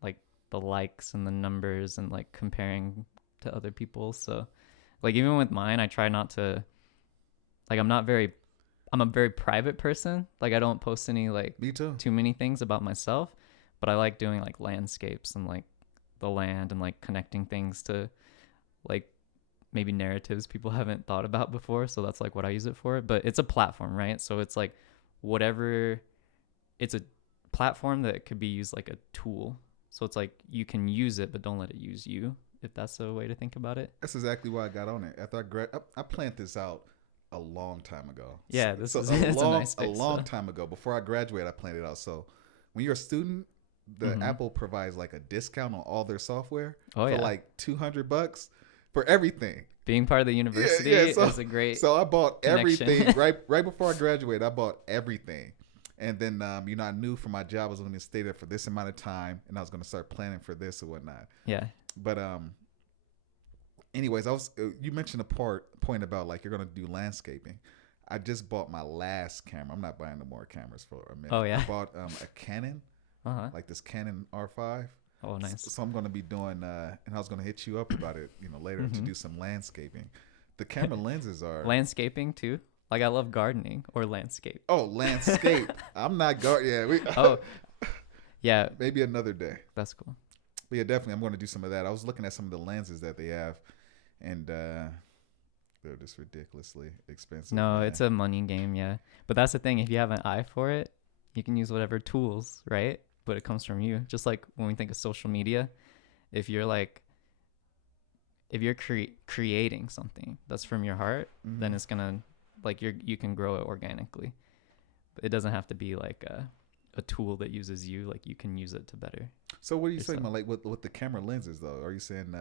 like the likes and the numbers and like comparing to other people. So like even with mine, I try not to like I'm a very private person. Like I don't post any like Me too. too many things about myself, but I like doing like landscapes and like the land and like connecting things to like maybe narratives people haven't thought about before. So that's like what I use it for. But it's a platform, right? So it's like whatever, it's a platform that could be used like a tool. So it's like you can use it, but don't let it use you, if that's a way to think about it. That's exactly why I got on it. After I planned this out a long time ago. Yeah, this So is a it's a long nice a space. long So. time ago, before I graduated, I planned it out. So when you're a student, the Apple provides like a discount on all their software Oh for yeah, like $200 for everything. being part of the university Yeah. is a great So I bought connection. everything right before I graduated. I bought everything. And then, I knew for my job I was going to stay there for this amount of time, and I was going to start planning for this or whatnot. Yeah. But anyways, you mentioned a point about like you're going to do landscaping. I just bought my last camera. I'm not buying no more cameras for a minute. Oh yeah. I bought a Canon, like this Canon R5. Oh nice. So I'm going to be doing, and I was going to hit you up about it, later to do some landscaping. The camera lenses are landscaping too. Like I love gardening or landscape. Oh, landscape. I'm not Yeah, Oh, yeah. Maybe another day. That's cool. But yeah, definitely, I'm going to do some of that. I was looking at some of the lenses that they have, and they're just ridiculously expensive. No, man. it's a money game, yeah. But that's the thing. If you have an eye for it, you can use whatever tools, right? But it comes from you. Just like when we think of social media, if you're creating something that's from your heart, then it's gonna like you can grow it organically. But it doesn't have to be like a tool that uses you. Like you can use it to better. So what are you saying about like with the camera lenses though? Are you saying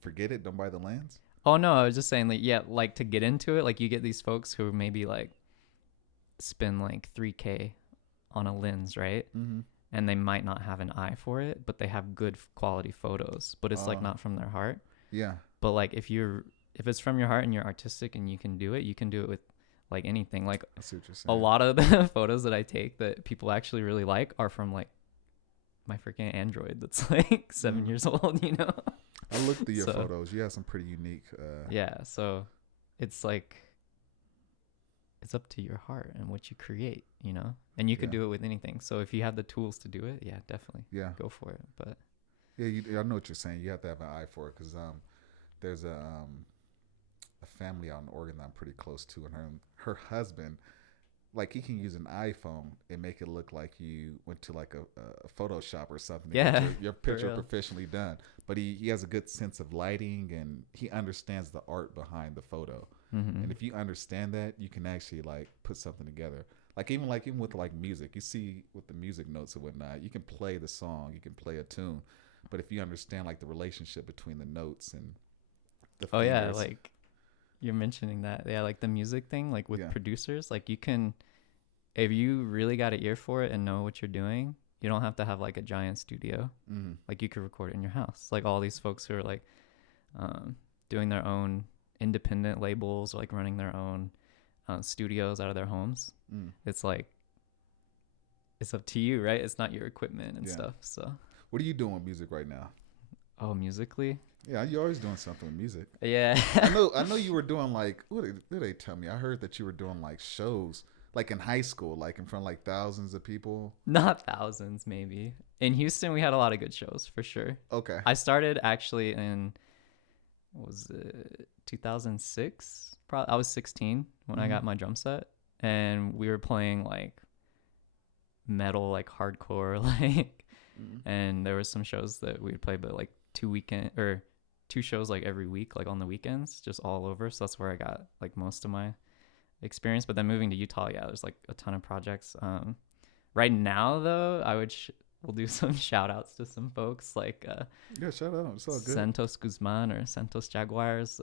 forget it, don't buy the lens? Oh no, I was just saying like yeah, like to get into it, like you get these folks who maybe like spend like $3,000 on a lens, right? And they might not have an eye for it, but they have good quality photos, but it's like not from their heart. Yeah. But like if it's from your heart and you're artistic and you can do it with like anything. Like I see what you're saying. a lot of the photos that I take that people actually really like are from like my freaking Android that's like 7 years old, you know? I looked through your photos. You have some pretty unique yeah, so it's like it's up to your heart and what you create, you know? And you could do it with anything. So if you have the tools to do it, yeah, definitely. Yeah. Go for it. But yeah, I know what you're saying. You have to have an eye for it because there's a family out in Oregon that I'm pretty close to, and her husband, like he can use an iPhone and make it look like you went to like a Photoshop or something. Yeah, your picture professionally done. But he has a good sense of lighting and he understands the art behind the photo. And if you understand that, you can actually like put something together. Even with like music, you see with the music notes and whatnot, you can play the song, you can play a tune, but if you understand like the relationship between the notes and the fingers, yeah, like you're mentioning that, yeah, like the music thing, like with producers, like you can, if you really got an ear for it and know what you're doing, you don't have to have like a giant studio. Like you could record it in your house. Like all these folks who are like doing their own independent labels, or like running their own studios out of their homes. It's like it's up to you, right? It's not your equipment and stuff. So what are you doing with music right now? Oh, musically? Yeah, you're always doing something with music. Yeah. I know you were doing like, what did they tell me? I heard that you were doing like shows like in high school, like in front of like thousands of people. Not thousands, maybe. In Houston, we had a lot of good shows for sure. Okay. I started actually in, what was it, 2006? Probably. I was 16 when I got my drum set, and we were playing like metal, like hardcore, like, and there was some shows that we would play, but like two shows like every week, like on the weekends, just all over. So that's where I got like most of my experience. But then moving to Utah, yeah, there's like a ton of projects. Right now though, we'll do some shout outs to some folks like yeah, shout out. It's all good. Santos Guzman or Santos Jaguars.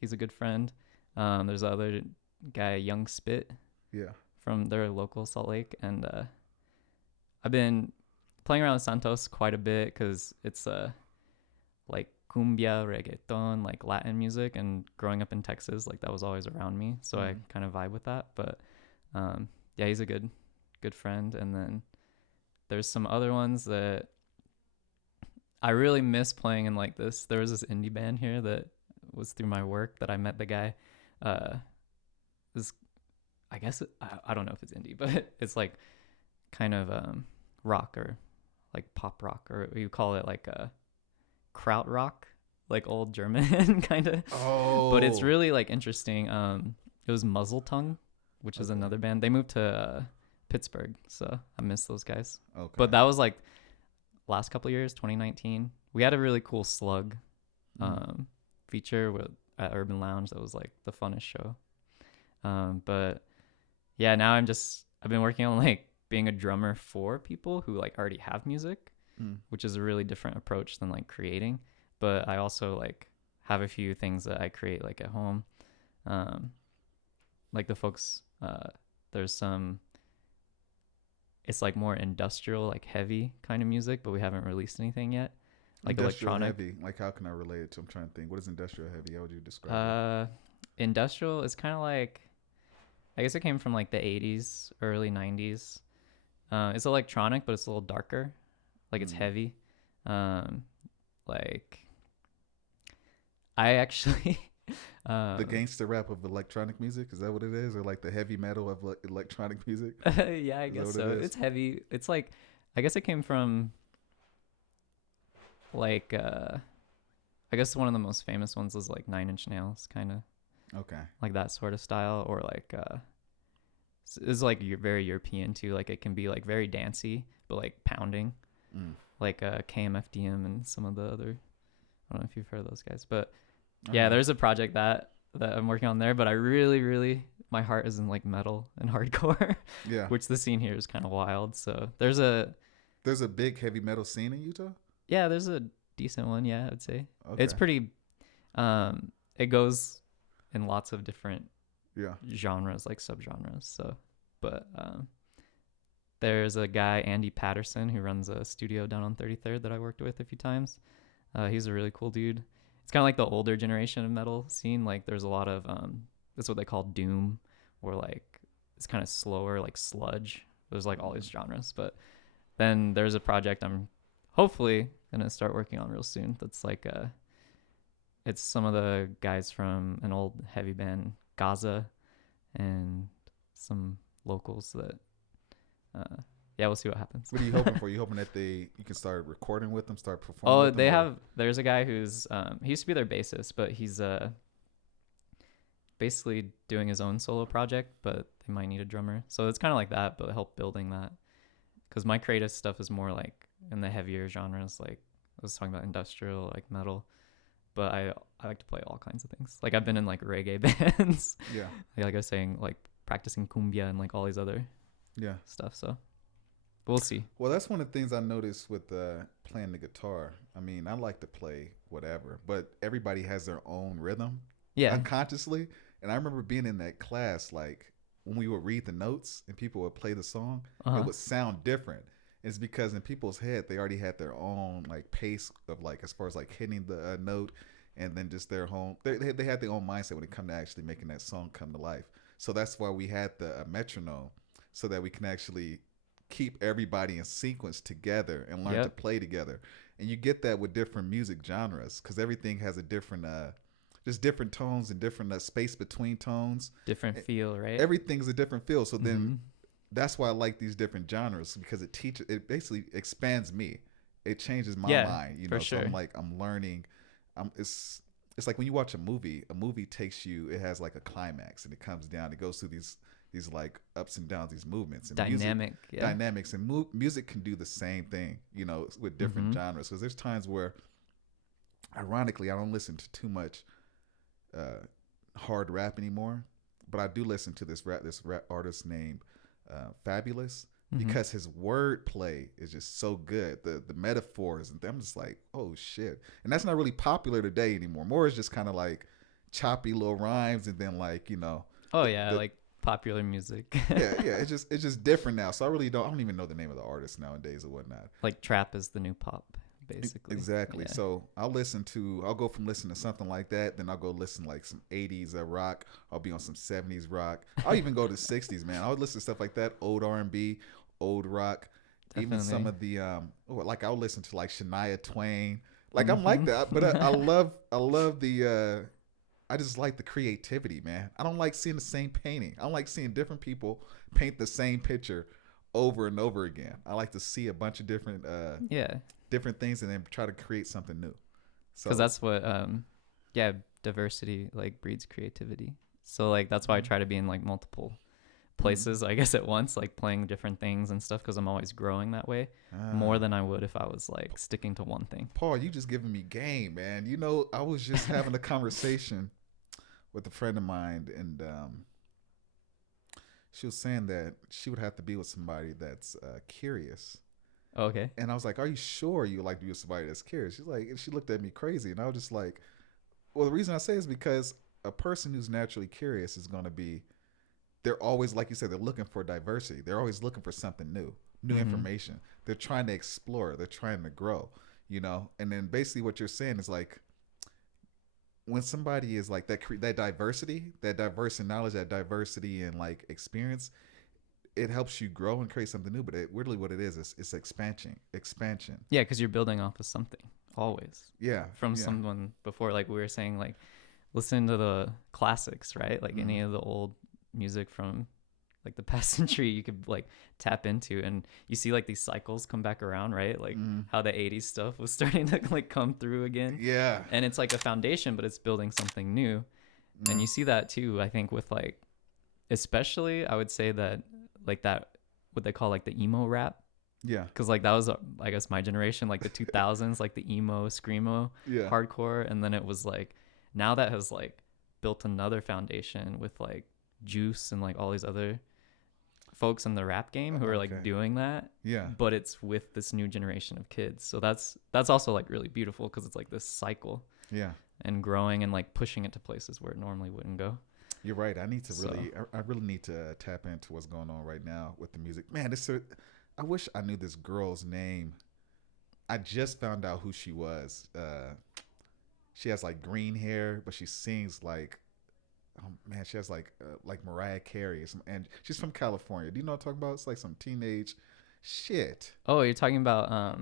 He's a good friend. There's other guy, Young Spit. Yeah. From their local Salt Lake, and I've been playing around with Santos quite a bit because it's like cumbia, reggaeton, like Latin music, and growing up in Texas, like that was always around me, so I kind of vibe with that. But yeah, he's a good friend. And then there's some other ones that I really miss playing in. Like there was this indie band here that was through my work that I met the guy. This, I guess I don't know if it's indie, but it's like kind of rock or like pop rock, or you call it like a kraut rock, like old German kind of. Oh, but it's really like interesting. It was Muzzle Tongue, which is another band. They moved to Pittsburgh, so I miss those guys. Okay. But that was like last couple of years, 2019. We had a really cool slug feature at Urban Lounge that was like the funnest show. But yeah, now I've been working on like being a drummer for people who like already have music, which is a really different approach than like creating. But I also like have a few things that I create like at home. Like the folks, there's some, it's like more industrial, like heavy kind of music, but we haven't released anything yet. Like industrial electronic. heavy. Like how can I relate it to? I'm trying to think. What is industrial heavy? How would you describe it? Industrial is kind of like, I guess it came from like the 80s, early 90s. It's electronic, but it's a little darker. Like it's heavy. Like I actually the gangster rap of electronic music, is that what it is? Or like the heavy metal of electronic music? Yeah, I guess so. It's heavy. It's like, I guess it came from like I guess one of the most famous ones was like 9 Inch Nails, kind of. Okay. Like that sort of style, or like it's like very European too. Like it can be like very dancey, but like pounding, like KMFDM and some of the other. I don't know if you've heard of those guys, but yeah, there's a project that I'm working on there. But I really, my heart is in like metal and hardcore. Yeah. Which the scene here is kind of wild. So there's a big heavy metal scene in Utah. Yeah, there's a decent one. Yeah, I'd say Okay. it's pretty. It goes in lots of different genres, like subgenres. So, but there's a guy, Andy Patterson, who runs a studio down on 33rd that I worked with a few times. He's a really cool dude. It's kind of like the older generation of metal scene. Like there's a lot of that's what they call doom, or like it's kind of slower, like sludge. There's like all these genres. But then there's a project I'm hopefully gonna start working on real soon. That's like it's some of the guys from an old heavy band, Gaza, and some locals that yeah, we'll see what happens. What are you hoping for? You hoping that you can start recording with them, start performing with them? There's a guy who's he used to be their bassist, but he's basically doing his own solo project, but they might need a drummer. So it's kind of like that, but help building that. Because my creative stuff is more like in the heavier genres, like I was talking about industrial, like metal. But I like to play all kinds of things. Like I've been in like reggae bands. Yeah. Like I was saying, like practicing cumbia and like all these other stuff. So we'll see. Well, that's one of the things I noticed with playing the guitar. I mean, I like to play whatever, but everybody has their own rhythm. Yeah. Unconsciously. And I remember being in that class, like when we would read the notes and people would play the song, it would sound different. It's because in people's head, they already had their own like pace of like, as far as like hitting the note, and then just their home, they had their own mindset when it come to actually making that song come to life. So that's why we had the metronome, so that we can actually keep everybody in sequence together and learn to play together. And you get that with different music genres, because everything has a different, just different tones and different space between tones. Different feel, right? Everything's a different feel. So then that's why I like these different genres, because it basically expands me. It changes my mind, you know. For sure. So I'm learning. It's like when you watch a movie takes you, it has like a climax and it comes down, it goes through these like ups and downs, these movements and dynamics, and music can do the same thing, you know, with different genres. Because there's times where, ironically, I don't listen to too much hard rap anymore, but I do listen to this rap artist named Fabulous, because his wordplay is just so good. The metaphors, and I'm just like, oh shit. And that's not really popular today anymore. More is just kind of like choppy little rhymes, and then like, you know. Like popular music. Yeah. It's just different now. So I don't even know the name of the artist nowadays or whatnot. Like trap is the new pop, basically. Exactly. Yeah. So I'll go from listening to something like that, then I'll go listen like some 80s rock. I'll be on some 70s rock. I'll even go to 60s, man. I would listen to stuff like that, old R&B, old rock, Definitely. even some of the like I'll listen to like Shania Twain. Like I'm like that, but I love the I just like the creativity, man. I don't like seeing the same painting. I don't like seeing different people paint the same picture over and over again. I like to see a bunch of different different things and then try to create something new. So because that's what diversity like breeds creativity. So like that's why I try to be in like multiple places, I guess, at once, like playing different things and stuff, because I'm always growing that way more than I would if I was like sticking to one thing. Paul, you just giving me game, man. You know, I was just having a conversation with a friend of mine, and she was saying that she would have to be with somebody that's curious. Okay. And I was like, "Are you sure you would like to be with somebody that's curious?" She's like, and she looked at me crazy, and I was just like, "Well, the reason I say is because a person who's naturally curious is going to be, they're always, like you said, they're looking for diversity. They're always looking for something new information. They're trying to explore. They're trying to grow, you know. And then basically what you're saying is like, when somebody is like that diversity, that diverse in knowledge, that diversity and like experience, it helps you grow and create something new. But really what it is it's expansion. Yeah, because you're building off of something always. Yeah. From someone before, like we were saying, like listen to the classics, right? Like any of the old music from like the past century, you could like tap into, and you see like these cycles come back around, right? Like how the 80s stuff was starting to like come through again. Yeah. And it's like a foundation, but it's building something new. And you see that too, I think, with like, especially I would say that like that, what they call like the emo rap. Yeah. Because like that was, I guess, my generation, like the 2000s, like the emo, screamo, hardcore. And then it was like, now that has like built another foundation with like Juice and like all these other folks in the rap game who are like doing that. Yeah. But it's with this new generation of kids. So that's also like really beautiful, because it's like this cycle. Yeah. And growing and like pushing it to places where it normally wouldn't go. You're right. I need to I really need to tap into what's going on right now with the music. Man, I wish I knew this girl's name. I just found out who she was. She has like green hair, but she sings like, oh man, she has like Mariah Carey and she's from California. Do you know what I'm talking about? It's like some teenage shit. Oh, you're talking about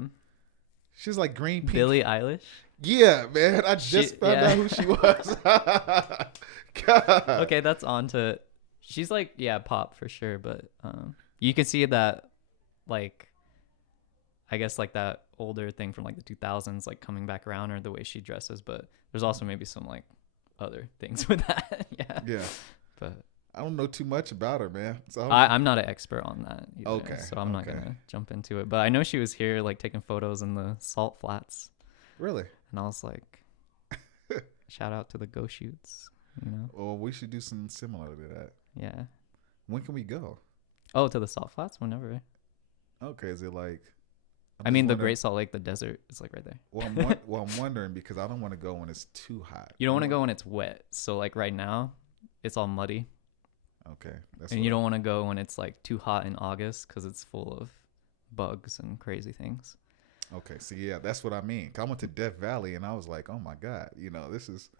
she's like green pink. Billie Eilish? Yeah, man. I just found out who she was. God. Okay, that's on to, she's like, pop for sure, but you can see that, like, I guess like that older thing from like the 2000s like coming back around, or the way she dresses, but there's also maybe some like other things with that. Yeah. But I don't know too much about her, man. So I'm not an expert on that either, okay. So I'm not gonna jump into it. But I know she was here like taking photos in the salt flats. Really? And I was like, shout out to the Go Shoots, you know? Well, we should do something similar to that. Yeah. When can we go? Oh, to the salt flats? Whenever. Okay, is it like... I mean, the Great Salt Lake, the desert, is like right there. Well, I'm wondering, because I don't want to go when it's too hot. You don't want to go when it's wet. So like right now, it's all muddy. Okay. And you don't want to go when it's like too hot in August, because it's full of bugs and crazy things. Okay, so yeah, that's what I mean. I went to Death Valley and I was like, oh my God, you know, this is...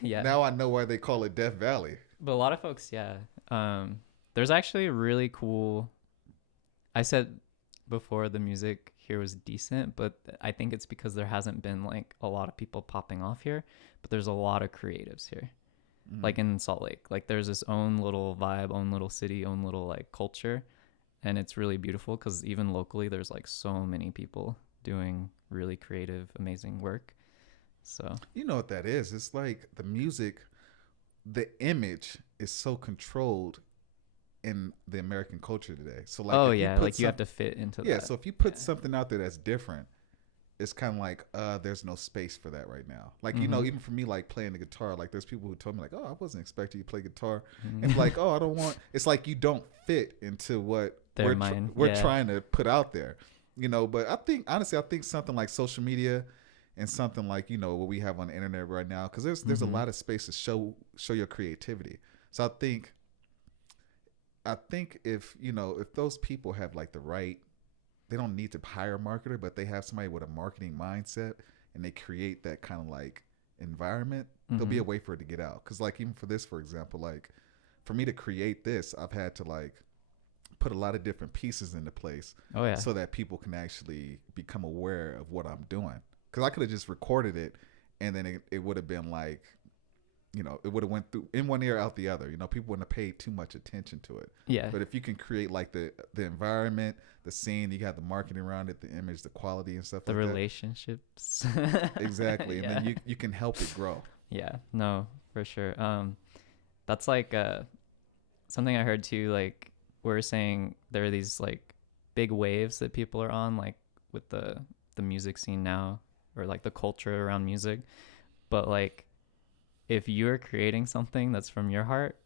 Yeah. Now I know why they call it Death Valley. But a lot of folks, there's actually a really cool... I said before the music here was decent, but I think it's because there hasn't been like a lot of people popping off here, but there's a lot of creatives here. Like in Salt Lake, like there's this own little vibe, own little city, own little like culture, and it's really beautiful, because even locally there's like so many people doing really creative, amazing work. So you know what that is? It's like the music, the image is so controlled in the American culture today. So like, like you have to fit into that. Yeah, so if you put something out there that's different, it's kind of like there's no space for that right now. Like, you know, even for me, like playing the guitar, like there's people who told me like, oh, I wasn't expecting you to play guitar, and like, oh, I don't want. It's like you don't fit into what we're trying to put out there, you know. But I think honestly, I think something like social media and something like, you know, what we have on the internet right now, because there's a lot of space to show your creativity. So I think I think if if those people have like the right, they don't need to hire a marketer, but they have somebody with a marketing mindset and they create that kind of like environment, there'll be Mm-hmm. a way for it to get out. Because like even for this, for example, like for me to create this, I've had to like put a lot of different pieces into place Oh yeah. so that people can actually become aware of what I'm doing. Because I could have just recorded it and then it would have been like, it would have went through in one ear out the other. People wouldn't have paid too much attention to it. Yeah. But if you can create like the environment, the scene, you got the marketing around it, the image, the quality and stuff The like relationships. that. Exactly. And Yeah. then you can help it grow. Yeah. No, for sure. That's like something I heard too. Like we're saying there are these like big waves that people are on, like with the music scene now, or like the culture around music. But like if you're creating something that's from your heart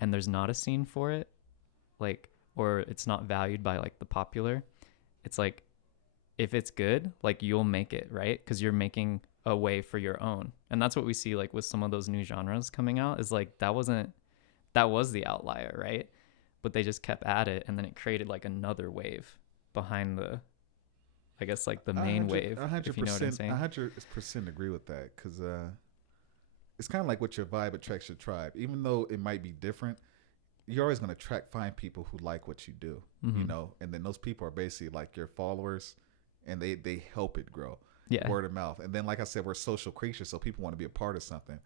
and there's not a scene for it, like, or it's not valued by like the popular, it's like if it's good, like you'll make it, right? Because you're making a way for your own. And that's what we see like with some of those new genres coming out, is like that was the outlier, right? But they just kept at it, and then it created like another wave behind the, I guess, like the main wave, if you know what I'm saying. 100% agree with that, because it's kind of like what your vibe attracts your tribe. Even though it might be different, you're always going to find people who like what you do, Mm-hmm. and then those people are basically like your followers, and they help it grow. Yeah. Word of mouth. And then, like I said, we're social creatures, so people want to be a part of something.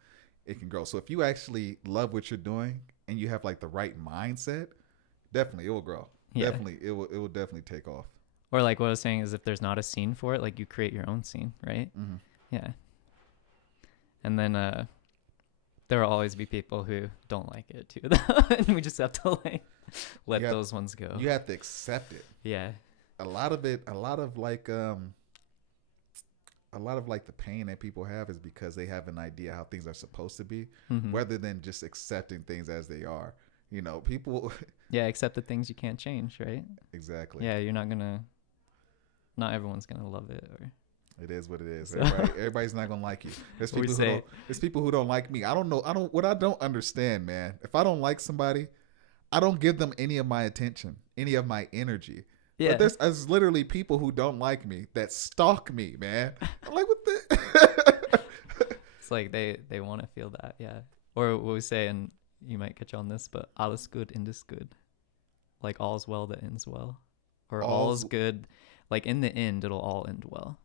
It can grow. So if you actually love what you're doing and you have like the right mindset, definitely it will grow. Yeah. Definitely it will definitely take off. Or like what I was saying is if there's not a scene for it, like you create your own scene, right? Mm-hmm. Yeah. And then there will always be people who don't like it too, and we just have to like let those ones go. You have to accept it. Yeah. A lot of like the pain that people have is because they have an idea how things are supposed to be, Mm-hmm. rather than just accepting things as they are. People. Yeah, accept the things you can't change, right? Exactly. Yeah, not everyone's gonna love it, or it is what it is. So Everybody's not gonna like you. There's We people say- there's people who don't like me. I don't know. What I don't understand, man. If I don't like somebody, I don't give them any of my attention, any of my energy. yeah. But there's literally people who don't like me that stalk me, man. I'm like, what the? It's like they want to feel that, yeah. Or what we say, and you might catch on this, but alles good in this good, like all's well that ends well, or all's good, like in the end it'll all end well.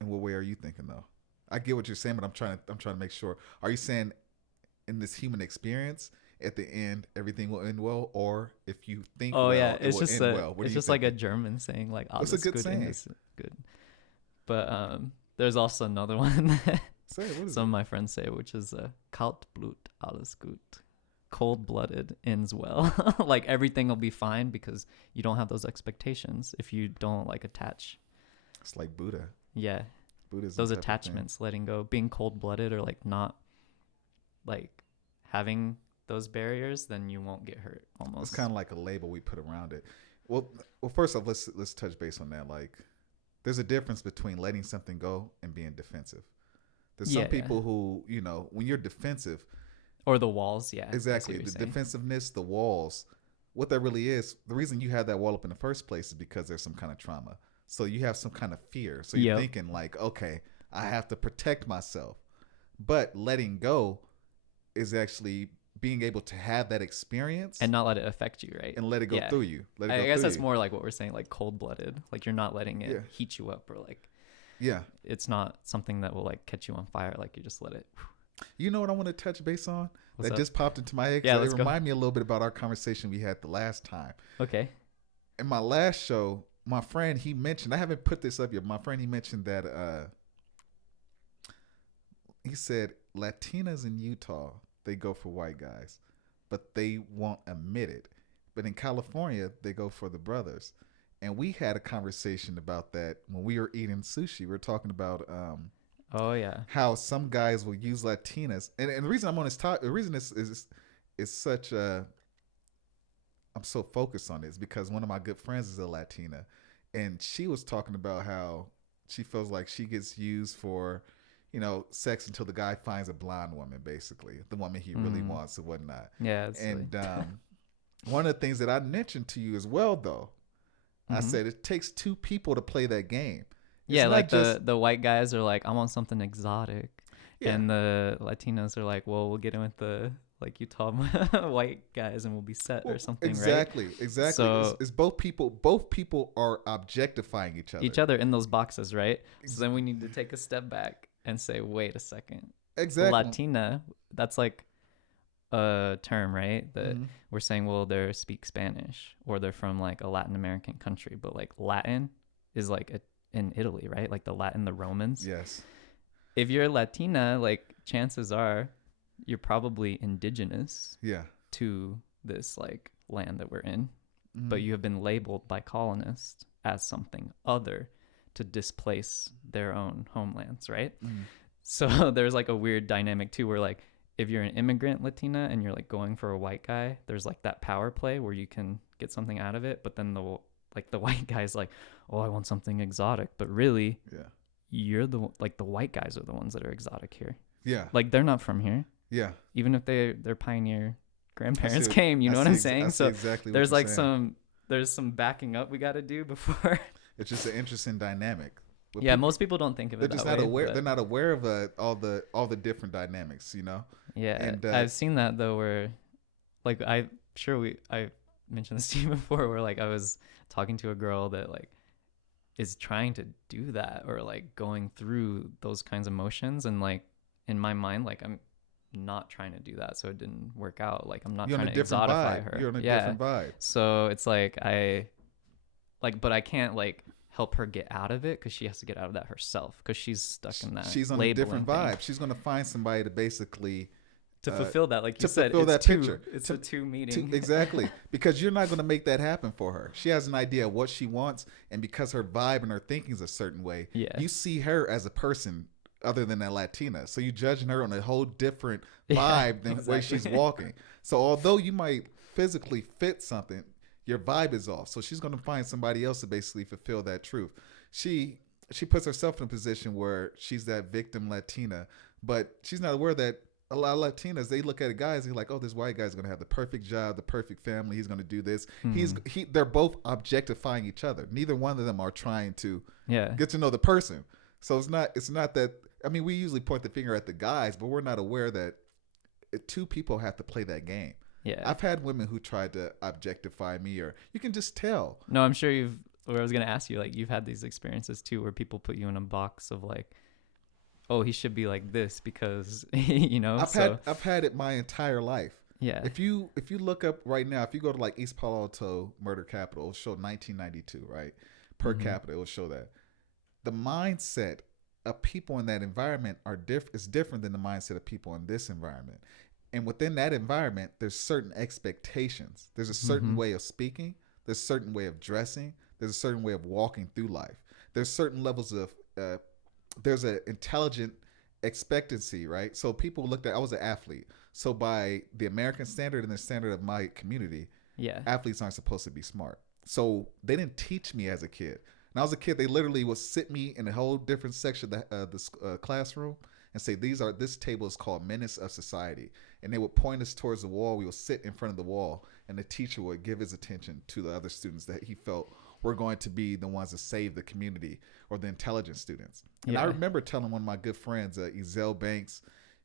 In what way are you thinking though? I get what you're saying, but I'm trying to make sure. Are you saying in this human experience, at the end everything will end well, or if you think Yeah, it will end well? It's just like a German saying, like What's alles a good gut saying? in this good. But there's also another one that Say it, what is some of it? my friends say, which is kalt blut alles gut, cold-blooded ends well. Like everything will be fine because you don't have those expectations if you don't like attach. It's like Buddha. Yeah, Buddhism those type of thing. attachments, letting go, being cold-blooded, or like not like having those barriers, then you won't get hurt. Almost. It's kind of like a label we put around it. Well, first off, let's touch base on that. Like, there's a difference between letting something go and being defensive. There's some people who, when you're defensive, or the walls, yeah, exactly, the defensiveness, the walls. What that really is, the reason you have that wall up in the first place is because there's some kind of trauma. So you have some kind of fear. So you're thinking like, okay, I have to protect myself. But letting go is actually being able to have that experience and not let it affect you, right? And let it go through you. I guess that's more like what we're saying, like cold-blooded. Like you're not letting it heat you up, or like, it's not something that will like catch you on fire. Like you just let it. You know what I want to touch base on? What's that up? Just popped into my head. Yeah, it reminded me a little bit about our conversation we had the last time. Okay. In my last show, my friend, he mentioned, I haven't put this up yet. My friend, he mentioned that he said Latinas in Utah, they go for white guys, but they won't admit it. But in California, they go for the brothers. And we had a conversation about that when we were eating sushi. We were talking about how some guys will use Latinas. And the reason I'm on this topic, the reason this is such a, I'm so focused on this because one of my good friends is a Latina. And she was talking about how she feels like she gets used for, sex until the guy finds a blonde woman, basically. The woman he really wants and whatnot. Yeah. And one of the things that I mentioned to you as well, though, I said it takes two people to play that game. It's Yeah, not like just the white guys are like, I want something exotic. yeah. And the Latinos are like, well, we'll get in with the like Utah white guys and we'll be set or something, exactly, right? exactly. So It's both people. Both people are objectifying each other. each other in those boxes, right? So then we need to take a step back and say, wait a second. Exactly. Latina, that's like a term, right? That we're saying, well, they speak Spanish or they're from like a Latin American country, but like Latin is like in Italy, right? Like the Latin, the Romans. Yes. If you're Latina, like chances are you're probably indigenous to this like land that we're in, but you have been labeled by colonists as something other to displace their own homelands, right? So there's like a weird dynamic too where like if you're an immigrant Latina and you're like going for a white guy, there's like that power play where you can get something out of it, but then the white guy's like, oh, I want something exotic, but really you're the white guys are the ones that are exotic here. Yeah. Like they're not from here. Yeah. Even if their pioneer grandparents came, you know what I'm saying? So exactly there's like saying. There's some backing up we got to do before. It's just an interesting dynamic. But yeah, most people don't think of it that way. They're just not aware. But they're not aware of all the different dynamics, you know. Yeah, and I've seen that though, where like I mentioned this to you before, where like I was talking to a girl that like is trying to do that or like going through those kinds of motions, and like in my mind, like I'm not trying to do that, so it didn't work out. Like I'm not trying to exotify her. You're on a different vibe. So it's like but I can't like help her get out of it because she has to get out of that herself because she's stuck in that. She's on a different vibe. She's gonna find somebody to basically to fulfill that, like you said, it's picture. It's a two meeting. Exactly, because you're not gonna make that happen for her. She has an idea of what she wants, and because her vibe and her thinking is a certain way, you see her as a person other than a Latina. So you judging her on a whole different vibe than the way she's walking. So although you might physically fit something, your vibe is off. So she's going to find somebody else to basically fulfill that truth. She puts herself in a position where she's that victim Latina, but she's not aware that a lot of Latinas, they look at a guy and they're like, oh, this white guy's going to have the perfect job, the perfect family. He's going to do this. They're both objectifying each other. Neither one of them are trying to get to know the person. So it's not that, I mean, we usually point the finger at the guys, but we're not aware that two people have to play that game. Yeah. I've had women who tried to objectify me, or you can just tell. No, I'm sure I was going to ask you, like, you've had these experiences too, where people put you in a box of like, oh, he should be like this because, you know. I've had it my entire life. Yeah. If you look up right now, if you go to like East Palo Alto murder capital, it'll show 1992, right? Per capita, it'll show that. The mindset of people in that environment is different than the mindset of people in this environment. And within that environment, there's certain expectations. There's a certain way of speaking. There's a certain way of dressing. There's a certain way of walking through life. There's certain levels of, there's an intelligent expectancy, right? So people I was an athlete. So by the American standard and the standard of my community, athletes aren't supposed to be smart. So they didn't teach me as a kid. When I was a kid, they literally would sit me in a whole different section of the classroom and say, this table is called Menace of Society. And they would point us towards the wall. We would sit in front of the wall, and the teacher would give his attention to the other students that he felt were going to be the ones to save the community, or the intelligent students. And I remember telling one of my good friends, Ezell Banks,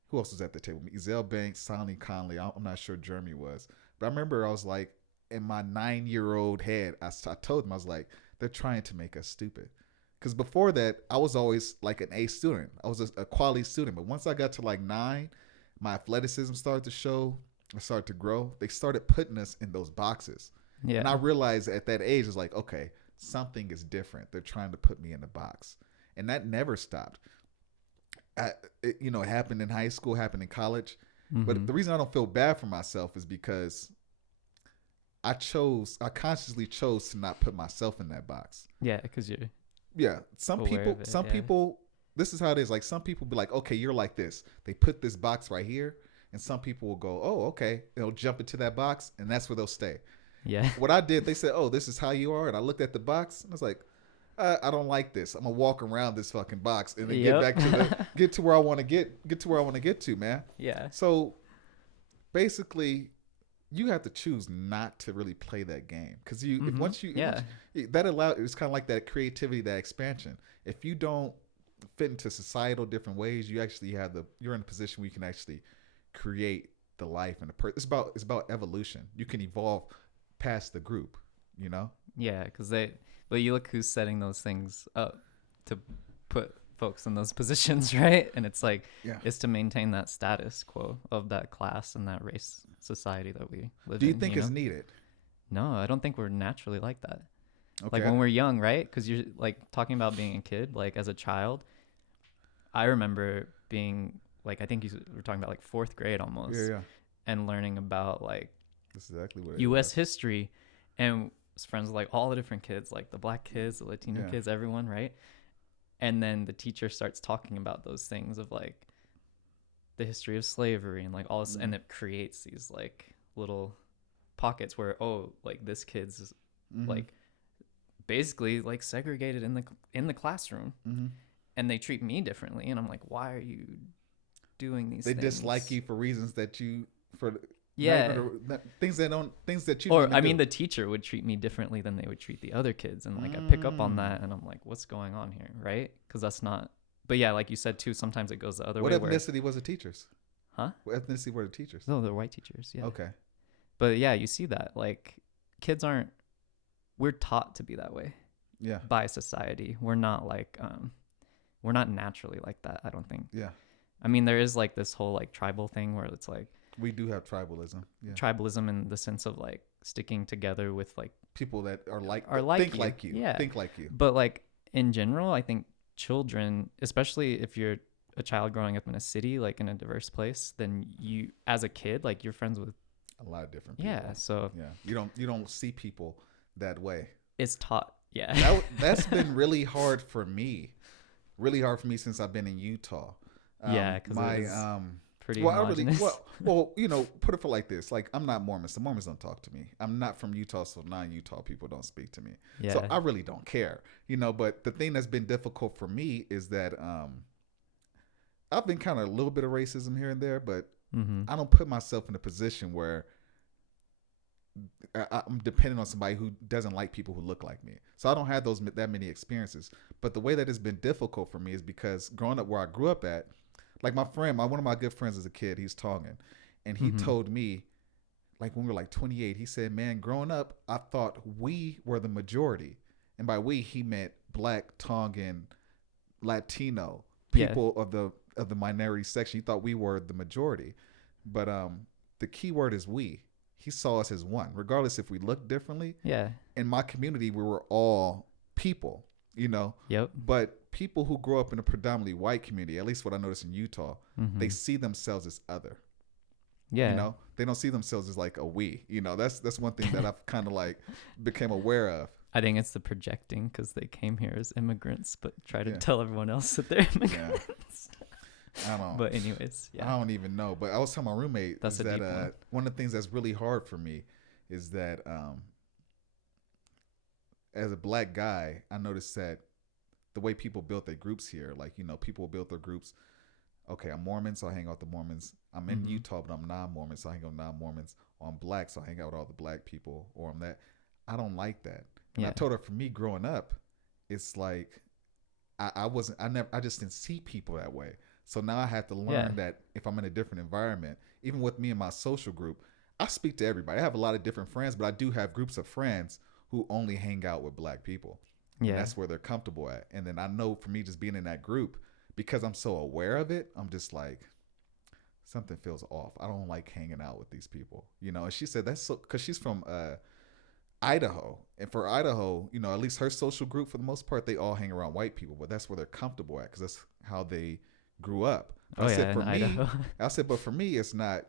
who else was at the table? Ezell Banks, Sonny Conley, I'm not sure Jeremy was. But I remember I was like, in my 9-year-old head, I told them, I was like, they're trying to make us stupid. Because before that, I was always like an A student. I was a quality student. But once I got to like 9, my athleticism started to show. I started to grow. They started putting us in those boxes. Yeah. And I realized at that age, it's like, okay, something is different. They're trying to put me in a box. And that never stopped. It happened in high school, happened in college. But the reason I don't feel bad for myself is because I consciously chose to not put myself in that box. Yeah, because you're... Yeah, some people, this is how it is. Like, some people be like, okay, you're like this. They put this box right here, and some people will go, oh, okay. They'll jump into that box, and that's where they'll stay. Yeah. What I did, they said, oh, this is how you are. And I looked at the box, and I was like, I don't like this. I'm going to walk around this fucking box and then get to where I want to get to, man. Yeah. So basically, you have to choose not to really play that game, because you if Mm-hmm. once you Yeah. that allows, it's kind of like that creativity, that expansion. If you don't fit into societal different ways, you actually have you're in a position where you can actually create the life and the person. It's about evolution. You can evolve past the group, you know. Yeah, because but you look who's setting those things up to put folks in those positions, right? And it's like, Yeah. it's to maintain that status quo of that class and that race society that we live Do you in. think it's needed? No, I don't think we're naturally like that. Okay. Like when we're young, right? Because you're like talking about being a kid, like as a child, I remember being like, I think you were talking about like fourth grade almost, Yeah, yeah. and learning about like That's exactly what it U.S. was. history, and was friends with like all the different kids, like the black kids, the Latino kids, everyone, right? And then the teacher starts talking about those things of like the history of slavery and like all this, and it creates these like little pockets where, oh, like this kid's like basically like segregated in the classroom, and they treat me differently, and I'm like, why are you doing these They things? dislike you for reasons that you for Yeah. things that you Or don't I even mean, do. the teacher would treat me differently than they would treat the other kids, and like I pick up on that, and I'm like, what's going on here, right? Because that's not. But yeah, like you said too, sometimes it goes the other What way. ethnicity was the teachers? Huh? What ethnicity were the teachers? No, they're white teachers. Yeah. Okay. But yeah, you see that like kids aren't. We're taught to be that way. Yeah. By society, we're not like we're not naturally like that. I don't think. Yeah. I mean, there is like this whole like tribal thing where it's like we do have tribalism. Yeah. Tribalism in the sense of like sticking together with like people that are like think you. Like you. Yeah. Think like you. But like in general, I think children, especially if you're a child growing up in a city, like in a diverse place, then you as a kid, like you're friends with a lot of different people. Yeah. So yeah, you don't see people that way. It's taught. Yeah. That's been really hard for me. Really hard for me since I've been in Utah. Yeah, because my pretty homogenous. Well, you know, put it for like this. Like, I'm not Mormon, so Mormons don't talk to me. I'm not from Utah, so non-Utah people don't speak to me. Yeah. So I really don't care, you know. But the thing that's been difficult for me is that I've been kind of a little bit of racism here and there, but I don't put myself in a position where I'm dependent on somebody who doesn't like people who look like me. So I don't have that many experiences. But the way that it's been difficult for me is because growing up where I grew up at, like my friend, one of my good friends as a kid, he's Tongan. And he told me, like when we were like 28, he said, man, growing up, I thought we were the majority. And by we, he meant black, Tongan, Latino, people of the minority section. He thought we were the majority. But the key word is we. He saw us as one, regardless if we looked differently. Yeah. In my community, we were all people, you know? Yep. But people who grow up in a predominantly white community, at least what I noticed in Utah, they see themselves as other. Yeah. You know? They don't see themselves as like a we. You know, that's one thing that I've kind of like became aware of. I think it's the projecting because they came here as immigrants, but try to tell everyone else that they're immigrants. Yeah. I don't. But anyways, I don't even know. But I was telling my roommate that's that one of the things that's really hard for me is that as a black guy, I noticed that the way people built their groups here, like, you know, people built their groups. Okay, I'm Mormon, so I hang out with the Mormons. I'm in Utah, but I'm non-Mormon, so I hang out with non-Mormons. Or I'm black, so I hang out with all the black people. Or I'm that. I don't like that. And I told her, for me growing up, it's like I just didn't see people that way. So now I have to learn that if I'm in a different environment, even with me and my social group, I speak to everybody. I have a lot of different friends, but I do have groups of friends who only hang out with black people. Yeah. And that's where they're comfortable at. And then I know for me just being in that group, because I'm so aware of it, I'm just like, something feels off. I don't like hanging out with these people. You know, and she said that's so, because she's from Idaho. And for Idaho, you know, at least her social group, for the most part, they all hang around white people, but that's where they're comfortable at because that's how they grew up. I said, for me, I said, but for me, it's not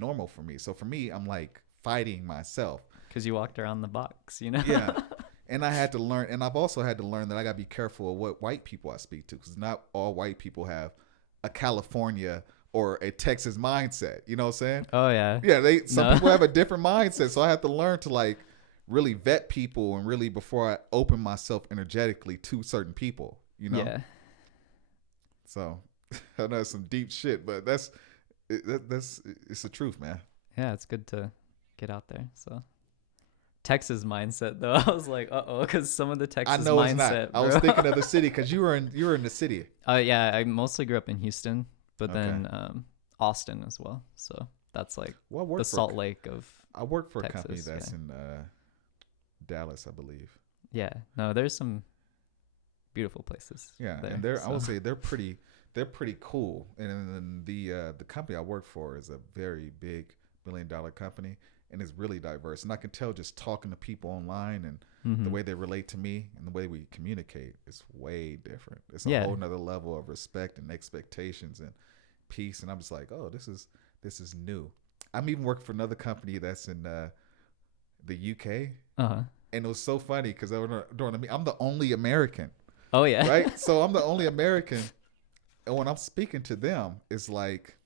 normal for me. So for me, I'm like fighting myself. Because you walked around the box, you know? Yeah. And I had to learn, and I've also had to learn that I got to be careful of what white people I speak to, because not all white people have a California or a Texas mindset. You know what I'm saying? Oh, yeah. Yeah, some people have a different mindset. So I have to learn to like really vet people and really before I open myself energetically to certain people, you know? Yeah. So I know it's some deep shit, but it's the truth, man. Yeah, it's good to get out there. So Texas mindset though, I was like, because some of the I Texas know it's not. mindset, I bro. was thinking of the city because you were in the city. Yeah, I mostly grew up in Houston, but Okay. then Austin as well. So that's like Well, the Salt Lake of I work for a Texas, company that's yeah. in Dallas, I believe. Yeah. No, there's some beautiful places. Yeah, there, and I so. would say they're pretty cool. And then the company I work for is a very big $1 billion company, and it's really diverse. And I can tell just talking to people online and the way they relate to me and the way we communicate is way different. It's a whole nother level of respect and expectations and peace. And I'm just like, oh, this is new. I'm even working for another company that's in the UK, and it was so funny because during the meeting, I'm the only American. Oh yeah. Right. So I'm the only American, and when I'm speaking to them, it's like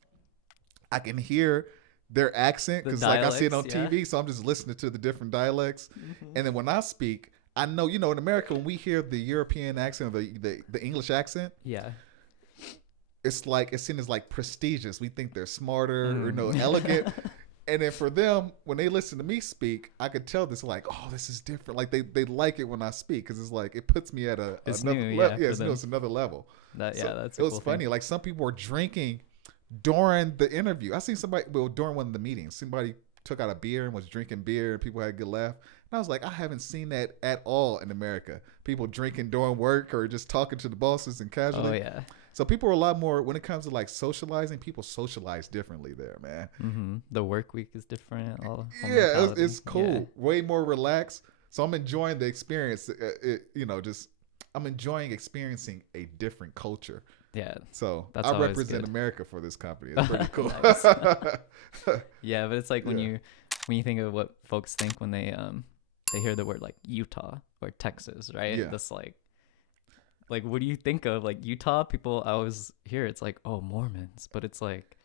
I can hear their accent because like I see it on TV. So I'm just listening to the different dialects, and then when I speak, I know in America when we hear the European accent or the English accent, it's like it's seen as like prestigious. We think they're smarter or elegant. And then for them, when they listen to me speak, I could tell this like, oh, this is different. Like they like it when I speak because it's like it puts me at another level. Yeah, it's another level. That's it was funny. Like some people were drinking during the interview. I seen somebody during one of the meetings. Somebody took out a beer and was drinking beer, and people had a good laugh. And I was like, I haven't seen that at all in America. People drinking during work or just talking to the bosses and casually. Oh yeah. So people are a lot more when it comes to like socializing. People socialize differently there, man. The work week is different. It's cool. Yeah. Way more relaxed. So I'm enjoying the experience. I'm enjoying experiencing a different culture. Yeah. So I represent America for this company. It's pretty cool. Yeah, but it's like when you think of what folks think when they hear the word like Utah or Texas, right? Yeah. That's like, what do you think of? Like Utah, people, I always hear it's like, oh, Mormons. But it's like,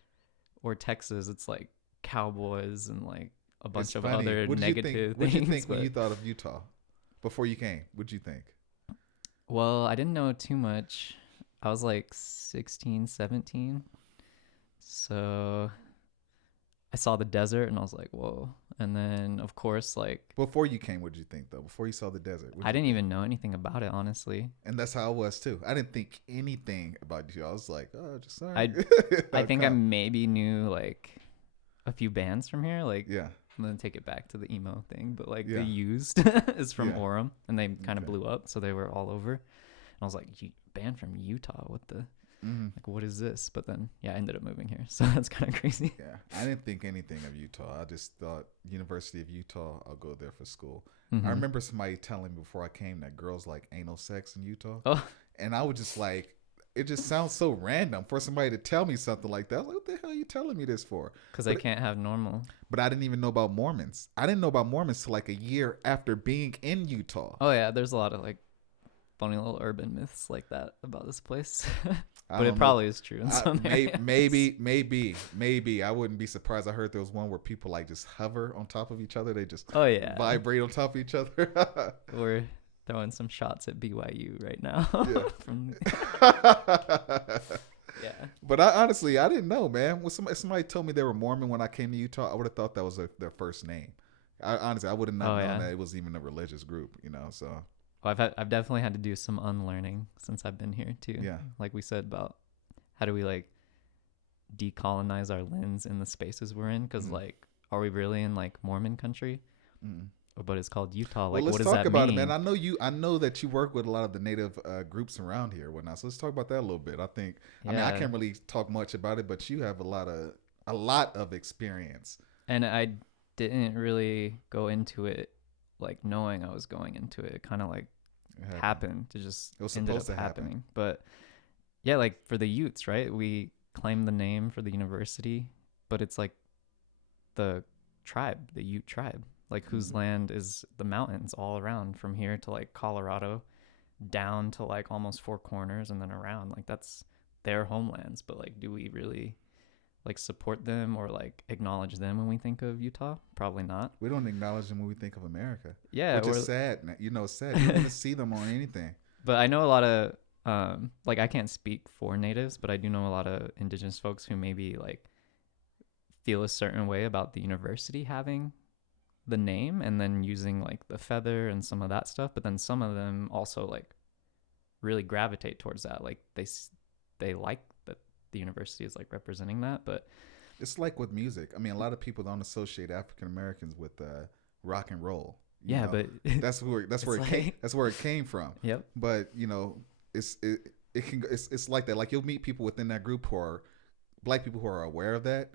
or Texas, it's like cowboys and like a bunch of other negative things. What did you think when you thought of Utah before you came? What did you think? Well, I didn't know too much. I was like 16, 17. So I saw the desert and I was like, whoa. And then, of course, like... Before you came, what did you think, though? Before you saw the desert? I didn't even know anything about it, honestly. And that's how I was, too. I didn't think anything about you. I was like, oh, just sorry. I think I maybe knew, like, a few bands from here. Like, yeah. I'm going to take it back to the emo thing. But, like, The Used is from Orem. And they kind of blew up, so they were all over. And I was like, band from Utah? What the... Like, what is this? But then, I ended up moving here. So that's kind of crazy. Yeah. I didn't think anything of Utah. I just thought University of Utah, I'll go there for school. I remember somebody telling me before I came that girls like anal sex in Utah. Oh. And I was just like, it just sounds so random for somebody to tell me something like that. I was like, what the hell are you telling me this for? Because they can't have normal. But I didn't even know about Mormons. I didn't know about Mormons till like a year after being in Utah. Oh, yeah. There's a lot of like funny little urban myths like that about this place. But it probably is true in some areas. Maybe. I wouldn't be surprised. I heard there was one where people like just hover on top of each other. They just vibrate on top of each other. We're throwing some shots at BYU right now. Yeah. But I didn't know, man. When somebody told me they were Mormon when I came to Utah, I would have thought that was their first name. I would have not known that it was even a religious group, so... Well, I've definitely had to do some unlearning since I've been here too. Yeah. Like we said about how do we like decolonize our lens in the spaces we're in? Because like, are we really in like Mormon country? But it's called Utah. Like, what does that mean? Let's talk about it, man. I know that you work with a lot of the native groups around here, whatnot. So let's talk about that a little bit. I think. I mean, I can't really talk much about it, but you have a lot of experience. And I didn't really go into it like knowing I was going into it. It kind of like happened. It was ended up happening. But yeah, like for the Utes, right? We claim the name for the university, but it's like the tribe, the Ute tribe, like whose land is the mountains all around from here to like Colorado down to like almost Four Corners and then around. Like that's their homelands. But like, do we really like support them or like acknowledge them when we think of Utah? Probably not. We don't acknowledge them when we think of America. Yeah. Which is sad. It's sad. You don't even see them on anything. But I know a lot of, like I can't speak for natives, but I do know a lot of indigenous folks who maybe like feel a certain way about the university having the name and then using like the feather and some of that stuff, but then some of them also like really gravitate towards that. Like they like that the university is like representing that, but It's like with music. I mean, a lot of people don't associate African Americans with rock and roll. You yeah, know, but that's where like, it came from. Yep. But you know, it's like that. Like you'll meet people within that group who are black people who are aware of that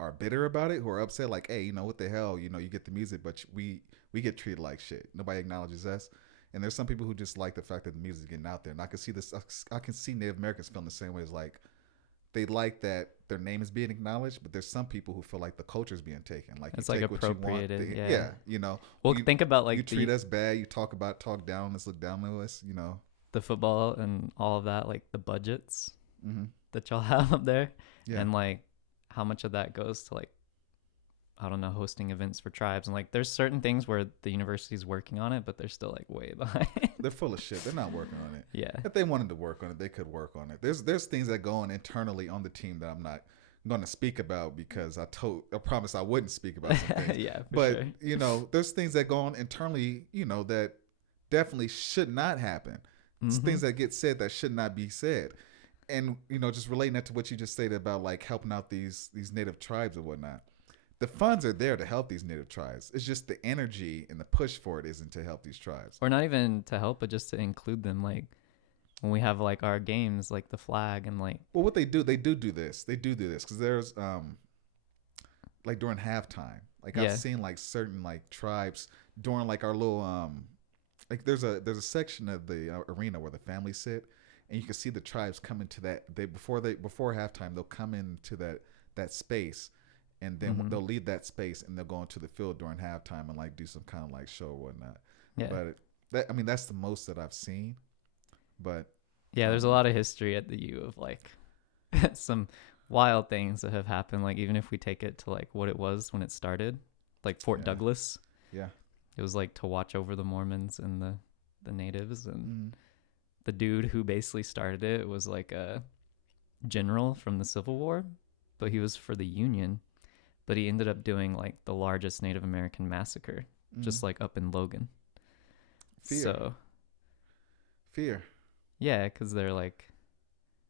are bitter about it, who are upset. Like, hey, you know what the hell? You know, you get the music, but we get treated like shit. Nobody acknowledges us. And there's some people who just like the fact that the music is getting out there. And I can see this. I can see Native Americans feeling the same way. As like they like that their name is being acknowledged, but there's some people who feel like the culture is being taken. Like it's you like take what you want. appropriated. Yeah, you know. Well, think about like you treat us bad. You talk down on us, look down on us. You know, the football and all of that, like the budgets mm-hmm. that y'all have up there, yeah. and like how much of that goes to like, I don't know, hosting events for tribes. And like there's certain things where the university's working on it, but they're still like way behind. They're full of shit. They're not working on it. Yeah. If they wanted to work on it, they could work on it. There's things that go on internally on the team that I'm not going to speak about because I promised I wouldn't speak about some things. Yeah, but sure. You know, there's things that go on internally, you know, that definitely should not happen. It's things that get said that should not be said. And, you know, just relating that to what you just stated about like helping out these native tribes or whatnot. The funds are there to help these native tribes. It's just the energy and the push for it isn't to help these tribes. Or not even to help, but just to include them. Like when we have like our games, like the flag and like. Well, what they do this. They do this because there's like during halftime. Like I've seen like certain like tribes during like our little like there's a section of the arena where the families sit, and you can see the tribes come into that. Before halftime they'll come into that space. And then they'll leave that space and they'll go into the field during halftime and like do some kind of like show or whatnot. Yeah. But that's the most that I've seen. But yeah, there's a lot of history at the U of like some wild things that have happened. Like even if we take it to like what it was when it started, like Fort Douglas. Yeah. It was like to watch over the Mormons and the natives, and the dude who basically started it was like a general from the Civil War, but he was for the Union. But he ended up doing like the largest Native American massacre, just like up in Logan. Fear. Yeah, because they're like.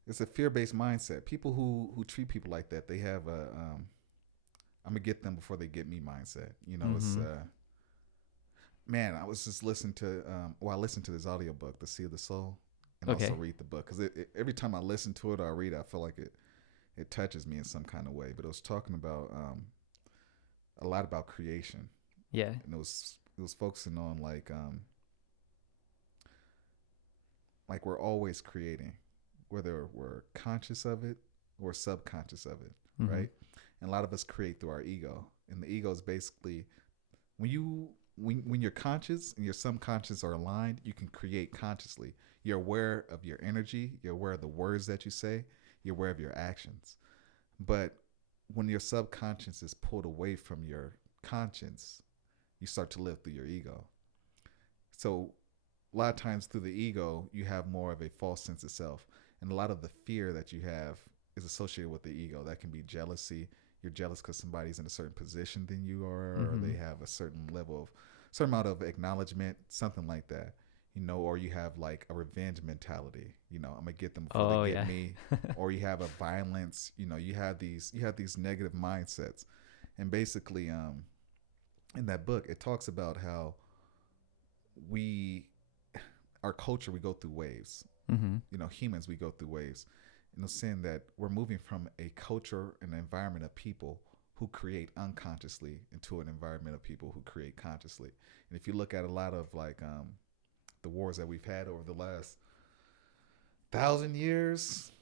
It's a fear-based mindset. People who treat people like that, they have a I'm gonna get them before they get me mindset. You know, it's man. I was just listening to I listened to this audiobook, The Sea of the Soul, and also read the book because every time I listen to it or I read it, I feel like it touches me in some kind of way. But it was talking about a lot about creation. Yeah. And it was focusing on like we're always creating, whether we're conscious of it or subconscious of it, right? And a lot of us create through our ego. And the ego is basically when you're conscious and your subconscious are aligned, you can create consciously. You're aware of your energy, you're aware of the words that you say, you're aware of your actions. But when your subconscious is pulled away from your conscience, you start to live through your ego. So a lot of times through the ego, you have more of a false sense of self. And a lot of the fear that you have is associated with the ego. That can be jealousy. You're jealous because somebody's in a certain position than you are, or they have a certain amount of acknowledgement, something like that. You know, or you have like a revenge mentality. You know, I'm gonna get them before they get me. Or you have a violence. You know, you have these negative mindsets. And basically, in that book, it talks about how our culture, we go through waves. You know, humans, we go through waves. And it's saying that we're moving from a culture and an environment of people who create unconsciously into an environment of people who create consciously. And if you look at a lot of like the wars that we've had over the last 1,000 years,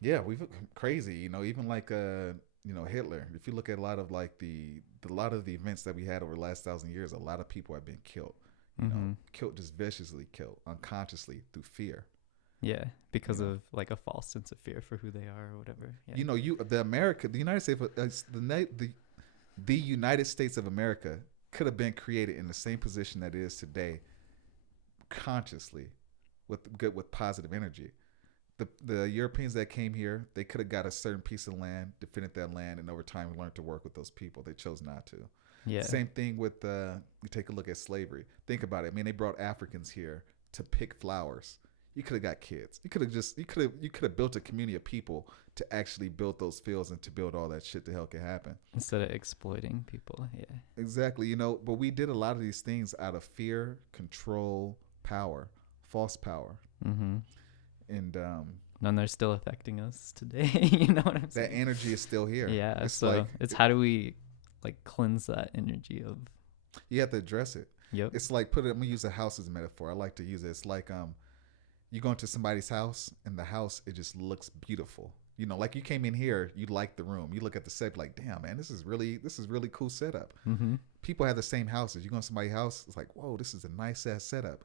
yeah, we've crazy. You know, even like you know, Hitler. If you look at a lot of like the events that we had over the last 1,000 years, a lot of people have been killed. You know, killed, just viciously killed, unconsciously through fear. Yeah, because of like a false sense of fear for who they are or whatever. Yeah. You know, the United States, the United States of America could have been created in the same position that it is today, consciously, with positive energy. The Europeans that came here, they could have got a certain piece of land, defended that land, and over time learned to work with those people. They chose not to. Yeah. Same thing with you take a look at slavery. Think about it. I mean, they brought Africans here to pick flowers. You could have got kids. You could have built a community of people to actually build those fields and to build all that shit to hell could happen. Instead of exploiting people. Yeah. Exactly. You know, but we did a lot of these things out of fear, control, power, false power. Mm-hmm. And and they're still affecting us today. You know what I'm saying? That energy is still here. Yeah. It's so like, it's how do we like cleanse that energy of. You have to address it. Yep. It's like I'm gonna use a house as a metaphor. I like to use it. It's like you go into somebody's house and the house, it just looks beautiful. You know, like you came in here, you like the room. You look at the set like, damn man, this is really cool setup. Mm-hmm. People have the same houses. You go to somebody's house, it's like, whoa, this is a nice ass setup.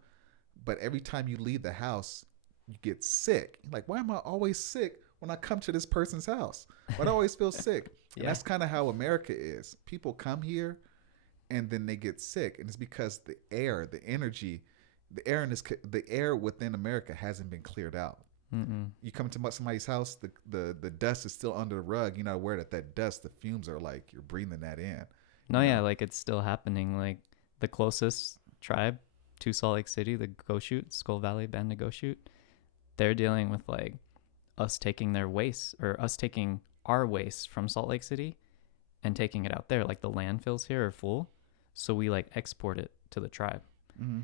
But every time you leave the house, you get sick. You're like, why am I always sick when I come to this person's house? Why do I always feel sick? And that's kind of how America is. People come here and then they get sick, and it's because the air, the energy, the air within America hasn't been cleared out. Mm-mm. You come to somebody's house, the dust is still under the rug. You're not aware that dust, the fumes are like you're breathing that in. No, yeah, like it's still happening. Like the closest tribe to Salt Lake City, the Goshute, Skull Valley Band of Goshute, they're dealing with like us taking their waste or us taking our waste from Salt Lake City and taking it out there. Like the landfills here are full, so we like export it to the tribe. Mm-hmm.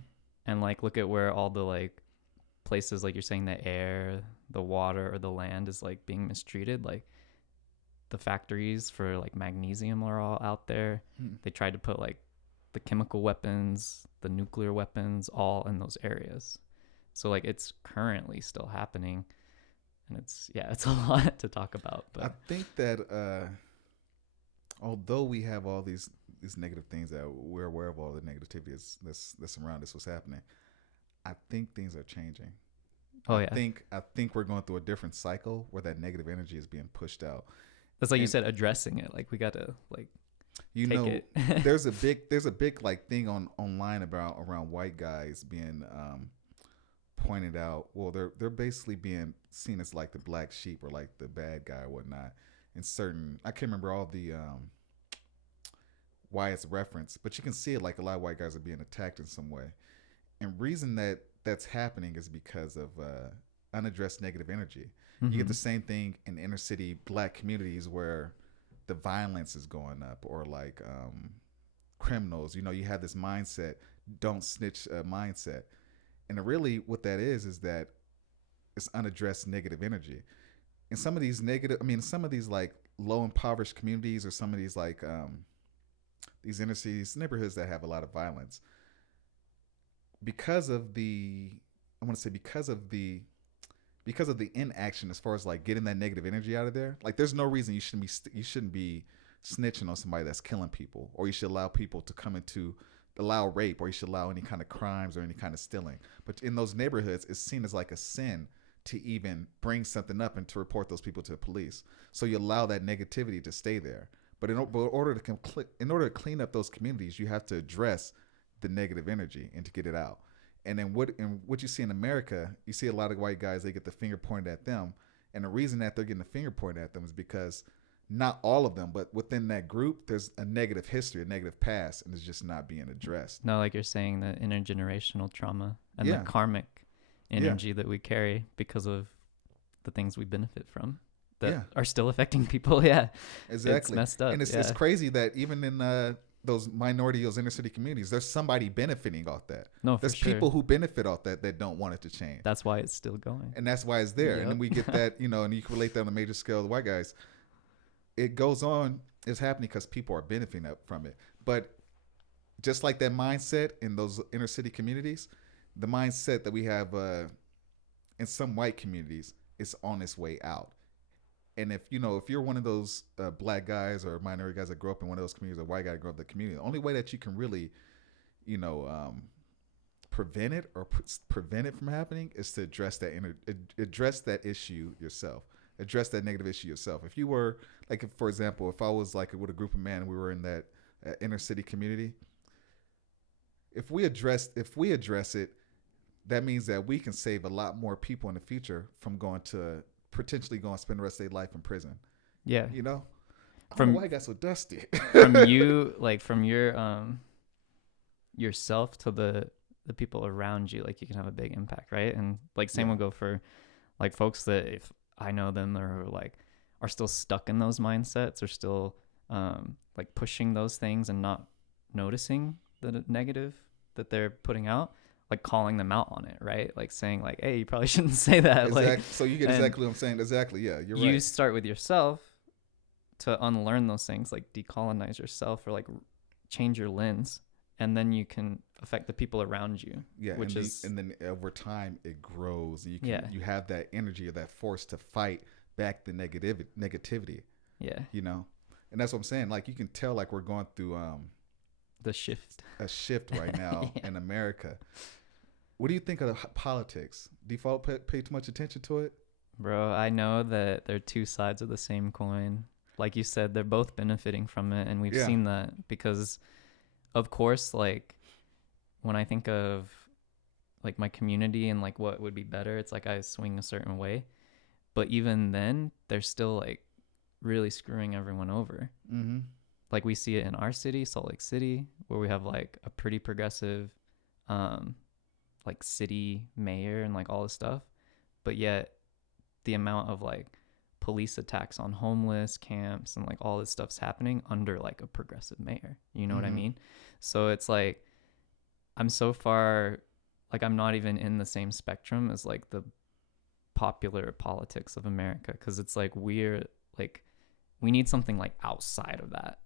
And like look at where all the like places, like you're saying, the air, the water, or the land is like being mistreated. Like the factories for like magnesium are all out there. They tried to put like the chemical weapons, the nuclear weapons, all in those areas. So like it's currently still happening, and it's a lot to talk about. But I think that although we have all these negative things, that we're aware of all the negativity that's around us, what's happening, I think things are changing. I think we're going through a different cycle where that negative energy is being pushed out. That's like you said, addressing it. Like we got to like, you know, there's a big like thing online around white guys being pointed out. Well, they're basically being seen as like the black sheep or like the bad guy or whatnot. In certain, I can't remember all the why it's referenced, but you can see it like a lot of white guys are being attacked in some way. And reason that's happening is because of unaddressed negative energy. Mm-hmm. You get the same thing in inner city black communities where the violence is going up, or like criminals. You know, you have this mindset, don't snitch mindset. And really what that is that it's unaddressed negative energy. In some of these some of these like low impoverished communities, or some of these like these inner cities neighborhoods that have a lot of violence, because of the inaction as far as like getting that negative energy out of there. Like there's no reason you shouldn't be snitching on somebody that's killing people, or you should allow rape, or you should allow any kind of crimes or any kind of stealing. But in those neighborhoods, it's seen as like a sin to even bring something up and to report those people to the police. So you allow that negativity to stay there. But in order to clean up those communities, you have to address the negative energy and to get it out. And then what you see in America, you see a lot of white guys, they get the finger pointed at them. And the reason that they're getting the finger pointed at them is because not all of them, but within that group, there's a negative history, a negative past, and it's just not being addressed. No, like you're saying, the intergenerational trauma and the karmic energy that we carry because of the things we benefit from that are still affecting people. Yeah, exactly. It's messed up. And it's crazy that even in those those inner city communities, there's somebody benefiting off that. No, there's people who benefit off that don't want it to change. That's why it's still going. And that's why it's there. Yep. And then we get that, and you can relate that on a major scale to white guys. It goes on, it's happening because people are benefiting from it. But just like that mindset in those inner city communities, the mindset that we have in some white communities is on its way out. And if you're one of those black guys or minority guys that grow up in one of those communities, or white guy that grow up in the community, the only way that you can really, prevent it from happening is to address that issue yourself. Address that negative issue yourself. If you were for example, if I was like with a group of men and we were in that inner city community, if we address it, that means that we can save a lot more people in the future from going to potentially going to spend the rest of their life in prison. Yeah. You know, I don't know From why I got so dusty. from you, like from your yourself to the people around you, like you can have a big impact, right? And like same Yeah. would go for like folks that if I know them or like are still stuck in those mindsets or still like pushing those things and not noticing the negative that they're putting out, like calling them out on it, right? Like saying like, hey, you probably shouldn't say that. Exactly. Like, So you get exactly what I'm saying. Exactly. Yeah, you're you right. start with yourself to unlearn those things, like decolonize yourself or like change your lens, and then you can affect the people around you. Yeah, which is and then over time it grows. You can yeah, you have that energy or that force to fight back the negativity. yeah, You know, and that's what I'm saying. Like you can tell, like we're going through the shift. a shift right now Yeah. in America. What do you think of the politics? Do you pay too much attention to it? Bro, I know that they're two sides of the same coin. Like you said, they're both benefiting from it, and we've Yeah. seen that because, of course, like when I think of like my community and like what would be better, it's like I swing a certain way. But even then, they're still like really screwing everyone over. Mm-hmm. Like we see it in our city, Salt Lake City, where we have like a pretty progressive like city mayor and like all this stuff. But yet the amount of like police attacks on homeless camps and like all this stuff's happening under like a progressive mayor. You know what I mean? So it's like I'm so far, like I'm not even in the same spectrum as like the popular politics of America, because it's like we're like we need something like outside of that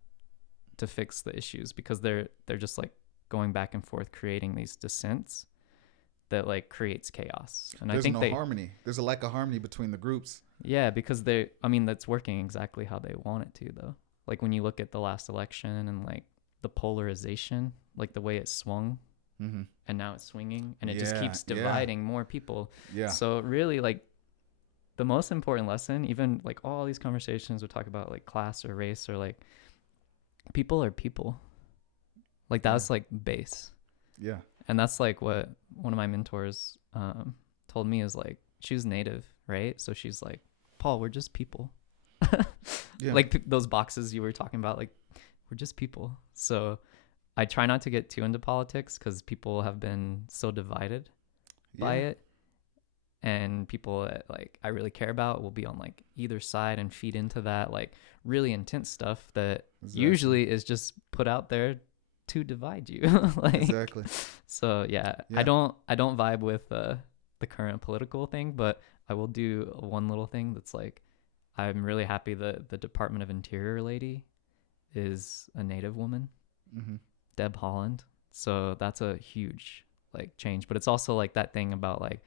to fix the issues, because they're just like going back and forth creating these dissents that like creates chaos. And There's I think no harmony. There's a lack of harmony between the groups. yeah, because I mean that's working exactly how they want it to though. Like when you look at the last election and like the polarization, like the way it swung, and now it's swinging and it just keeps dividing more people. Yeah. So really like the most important lesson, even like all these conversations would talk about like class or race or like people are people. Like that's like base. Yeah. And that's like what one of my mentors told me is like, she was native, right? So she's like, Paul, we're just people. Yeah. Like those boxes you were talking about, like we're just people. So I try not to get too into politics because people have been so divided by it. And people that like I really care about will be on like either side and feed into that like really intense stuff that usually is just put out there to divide you. Like, exactly. So yeah, I don't vibe with the current political thing, but I will do one little thing that's like I'm really happy that the Department of Interior lady is a Native woman, Deb Holland. So that's a huge like change, but it's also like that thing about like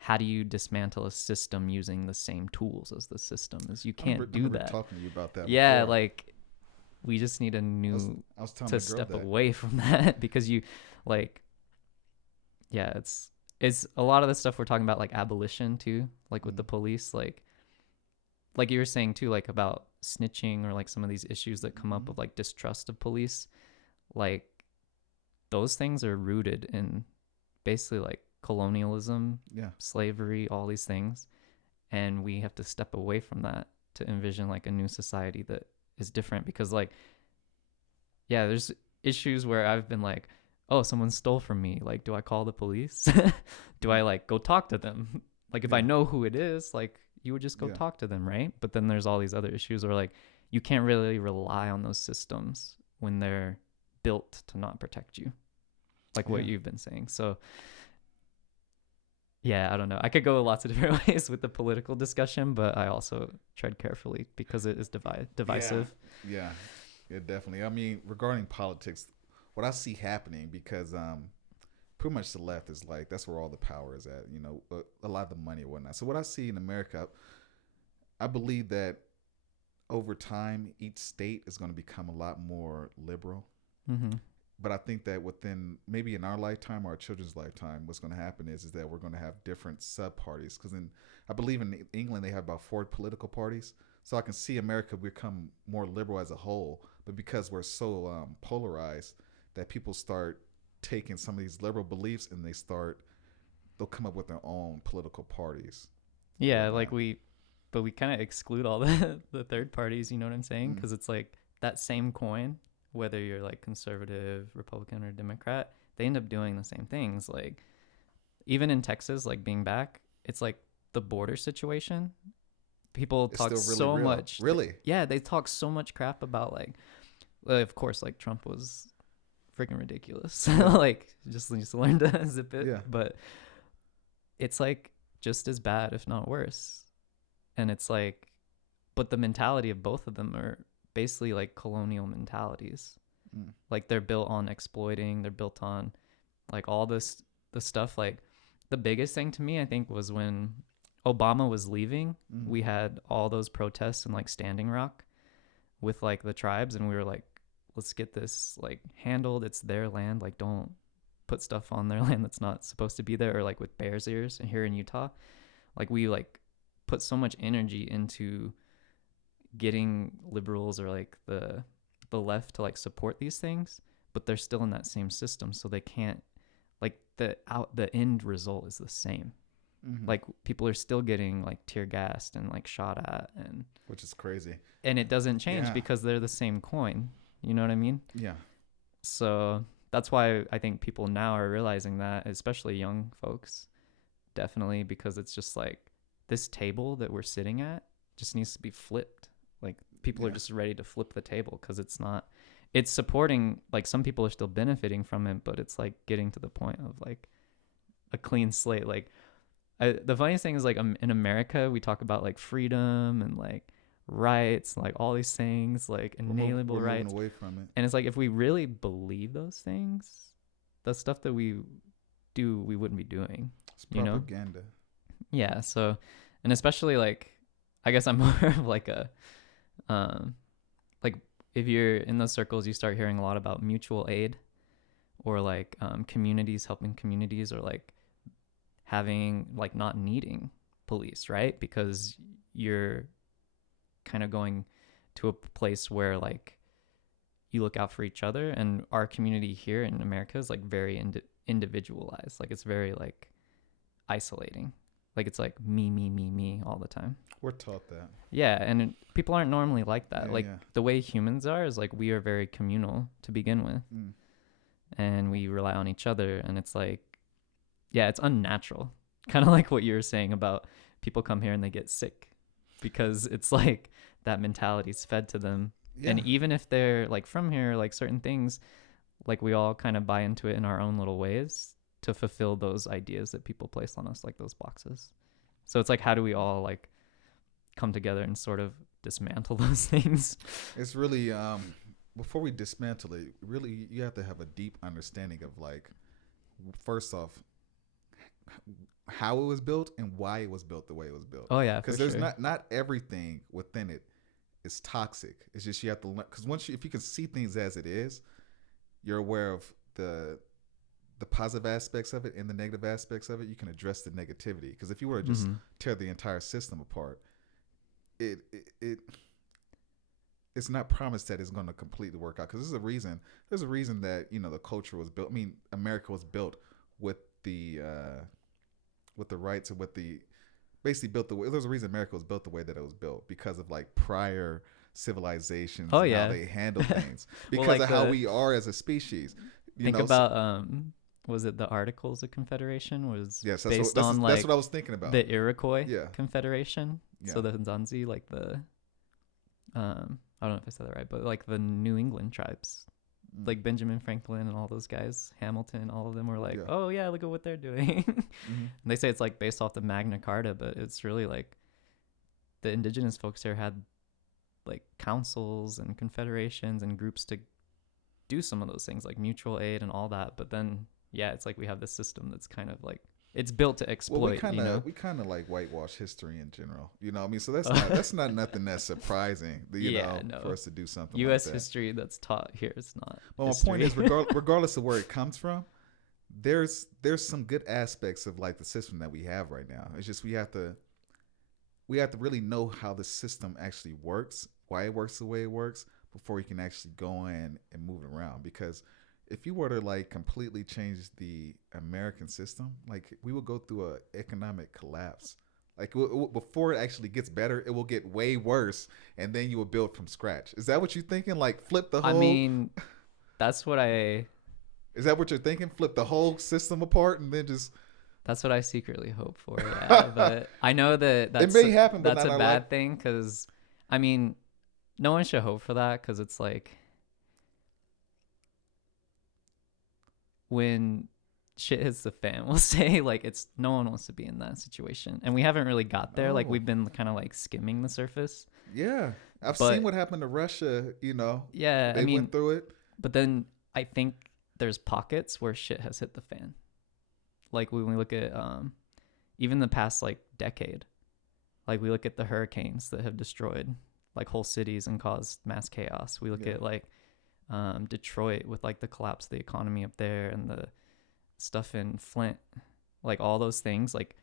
how do you dismantle a system using the same tools as the system? Is you can't do that. Talking to you about that. Yeah, before. Like we just need a new I was telling to step away from that because you like yeah, it's a lot of the stuff we're talking about like abolition too, like with the police, like you were saying too, like about snitching or like some of these issues that come up of like distrust of police, like those things are rooted in basically like colonialism, slavery, all these things, and we have to step away from that to envision like a new society that is different. Because like there's issues where I've been like, oh, someone stole from me, like do I call the police? Do I like go talk to them? Like if I know who it is, like you would just go talk to them, right? But then there's all these other issues where like you can't really rely on those systems when they're built to not protect you, like what you've been saying. So yeah, I don't know. I could go lots of different ways with the political discussion, but I also tread carefully because it is divisive. Yeah, definitely. I mean, regarding politics, what I see happening, because pretty much the left is like, that's where all the power is at, you know, a lot of the money and whatnot. So what I see in America, I believe that over time, each state is going to become a lot more liberal. But I think that within maybe in our lifetime or our children's lifetime, what's going to happen is that we're going to have different sub-parties. Because I believe in England, they have about 4 political parties. So I can see America become more liberal as a whole. But because we're so polarized, that people start taking some of these liberal beliefs and they start they'll come up with their own political parties. Yeah, like but we kind of exclude all the third parties, you know what I'm saying? Because it's like that same coin, whether you're like conservative, Republican, or Democrat, they end up doing the same things. Like even in Texas, like being back, it's like the border situation. People It's talk still really so real. much. Really? Yeah, they talk so much crap about like, of course, like Trump was freaking ridiculous. Yeah. Like just learn to zip it. Yeah. But it's like just as bad, if not worse. And it's like, but the mentality of both of them are basically like colonial mentalities. Like they're built on exploiting. They're built on like all the stuff. Like the biggest thing to me, I think, was when Obama was leaving. We had all those protests in like Standing Rock with like the tribes, and we were like, let's get this like handled. It's their land. Like don't put stuff on their land that's not supposed to be there. Or like with Bears Ears here in Utah, like we like put so much energy into getting liberals or like the left to like support these things, but they're still in that same system, so they can't like the end result is the same. Like people are still getting like tear gassed and like shot at, and which is crazy, and it doesn't change because they're the same coin, you know what I mean? Yeah. So that's why I think people now are realizing that, especially young folks, definitely, because it's just like this table that we're sitting at just needs to be flipped. Like people are just ready to flip the table because it's supporting, like some people are still benefiting from it, but it's like getting to the point of like a clean slate. Like the funniest thing is like in America, we talk about like freedom and like rights, like all these things, like inalienable rights. Moving away from it. And it's like, if we really believe those things, the stuff that we do, we wouldn't be doing. It's propaganda. Yeah. So, and especially like, I guess I'm more of like a, like if you're in those circles, you start hearing a lot about mutual aid or like communities helping communities, or like having like not needing police, right? Because you're kind of going to a place where like you look out for each other, and our community here in America is like very individualized. Like it's very like isolating. Like it's like me all the time. We're taught that. Yeah, and people aren't normally like that. The way humans are is like we are very communal to begin with. And we rely on each other, and it's like, yeah, it's unnatural. Kind of like what you were saying about people come here and they get sick because it's like that mentality is fed to them. Yeah. And even if they're like from here, like certain things, like we all kind of buy into it in our own little ways to fulfill those ideas that people place on us, like those boxes. So it's like, how do we all like come together and sort of dismantle those things? It's really, before we dismantle it, really, you have to have a deep understanding of like, first off, how it was built and why it was built the way it was built. Oh yeah, because there's not everything within it is toxic. It's just you have to learn, because if you can see things as it is, you're aware of the positive aspects of it and the negative aspects of it. You can address the negativity. Because if you were to just tear the entire system apart, it's not promised that it's going to completely work out. Because there's a reason that the culture was built. I mean, America was built with the rights and with the basically built the way. There's a reason America was built the way that it was built, because of like prior civilizations. Oh, and yeah. how they handle things, because of how we are as a species. Think about was it the Articles of Confederation was based on that's what I was thinking about, the Iroquois Confederation. Yeah. So the Nzanzi, like the I don't know if I said that right, but like the New England tribes, like Benjamin Franklin and all those guys, Hamilton, all of them were like, oh yeah, look at what they're doing. And they say it's like based off the Magna Carta, but it's really like the indigenous folks here had like councils and confederations and groups to do some of those things, like mutual aid and all that. But then it's like we have this system that's kind of like, it's built to exploit. Well, we kind of like whitewash history in general, what I mean? So that's not nothing that's surprising, for us to do something. U.S. like history that's taught here is not. Well, history. My point is, regardless of where it comes from, there's some good aspects of like the system that we have right now. It's just we have to really know how the system actually works, why it works the way it works, before we can actually go in and move it around. Because if you were to like completely change the American system, like we would go through a economic collapse. Like before it actually gets better, it will get way worse, and then you will build from scratch. Is that what you're thinking? Like flip the I whole. mean, that's what I Is that what you're thinking? Flip the whole system apart and then just. that's what I secretly hope for. Yeah, but I know that It may happen, but that's not a our life. bad thing because I mean, no one should hope for that because it's like when shit hits the fan, we'll say like it's no one wants to be in that situation, and we haven't really got there. Like No. we've been kind of like skimming the surface. Yeah, I've seen But what happened to Russia. You know, yeah, I they mean, went through it. but then I think there's pockets where shit has hit the fan. Like when we look at even the past like decade, like we look at the hurricanes that have destroyed like whole cities and caused mass chaos. We look Yeah. at like Detroit with like the collapse of the economy up there and the stuff in Flint, like all those things. Like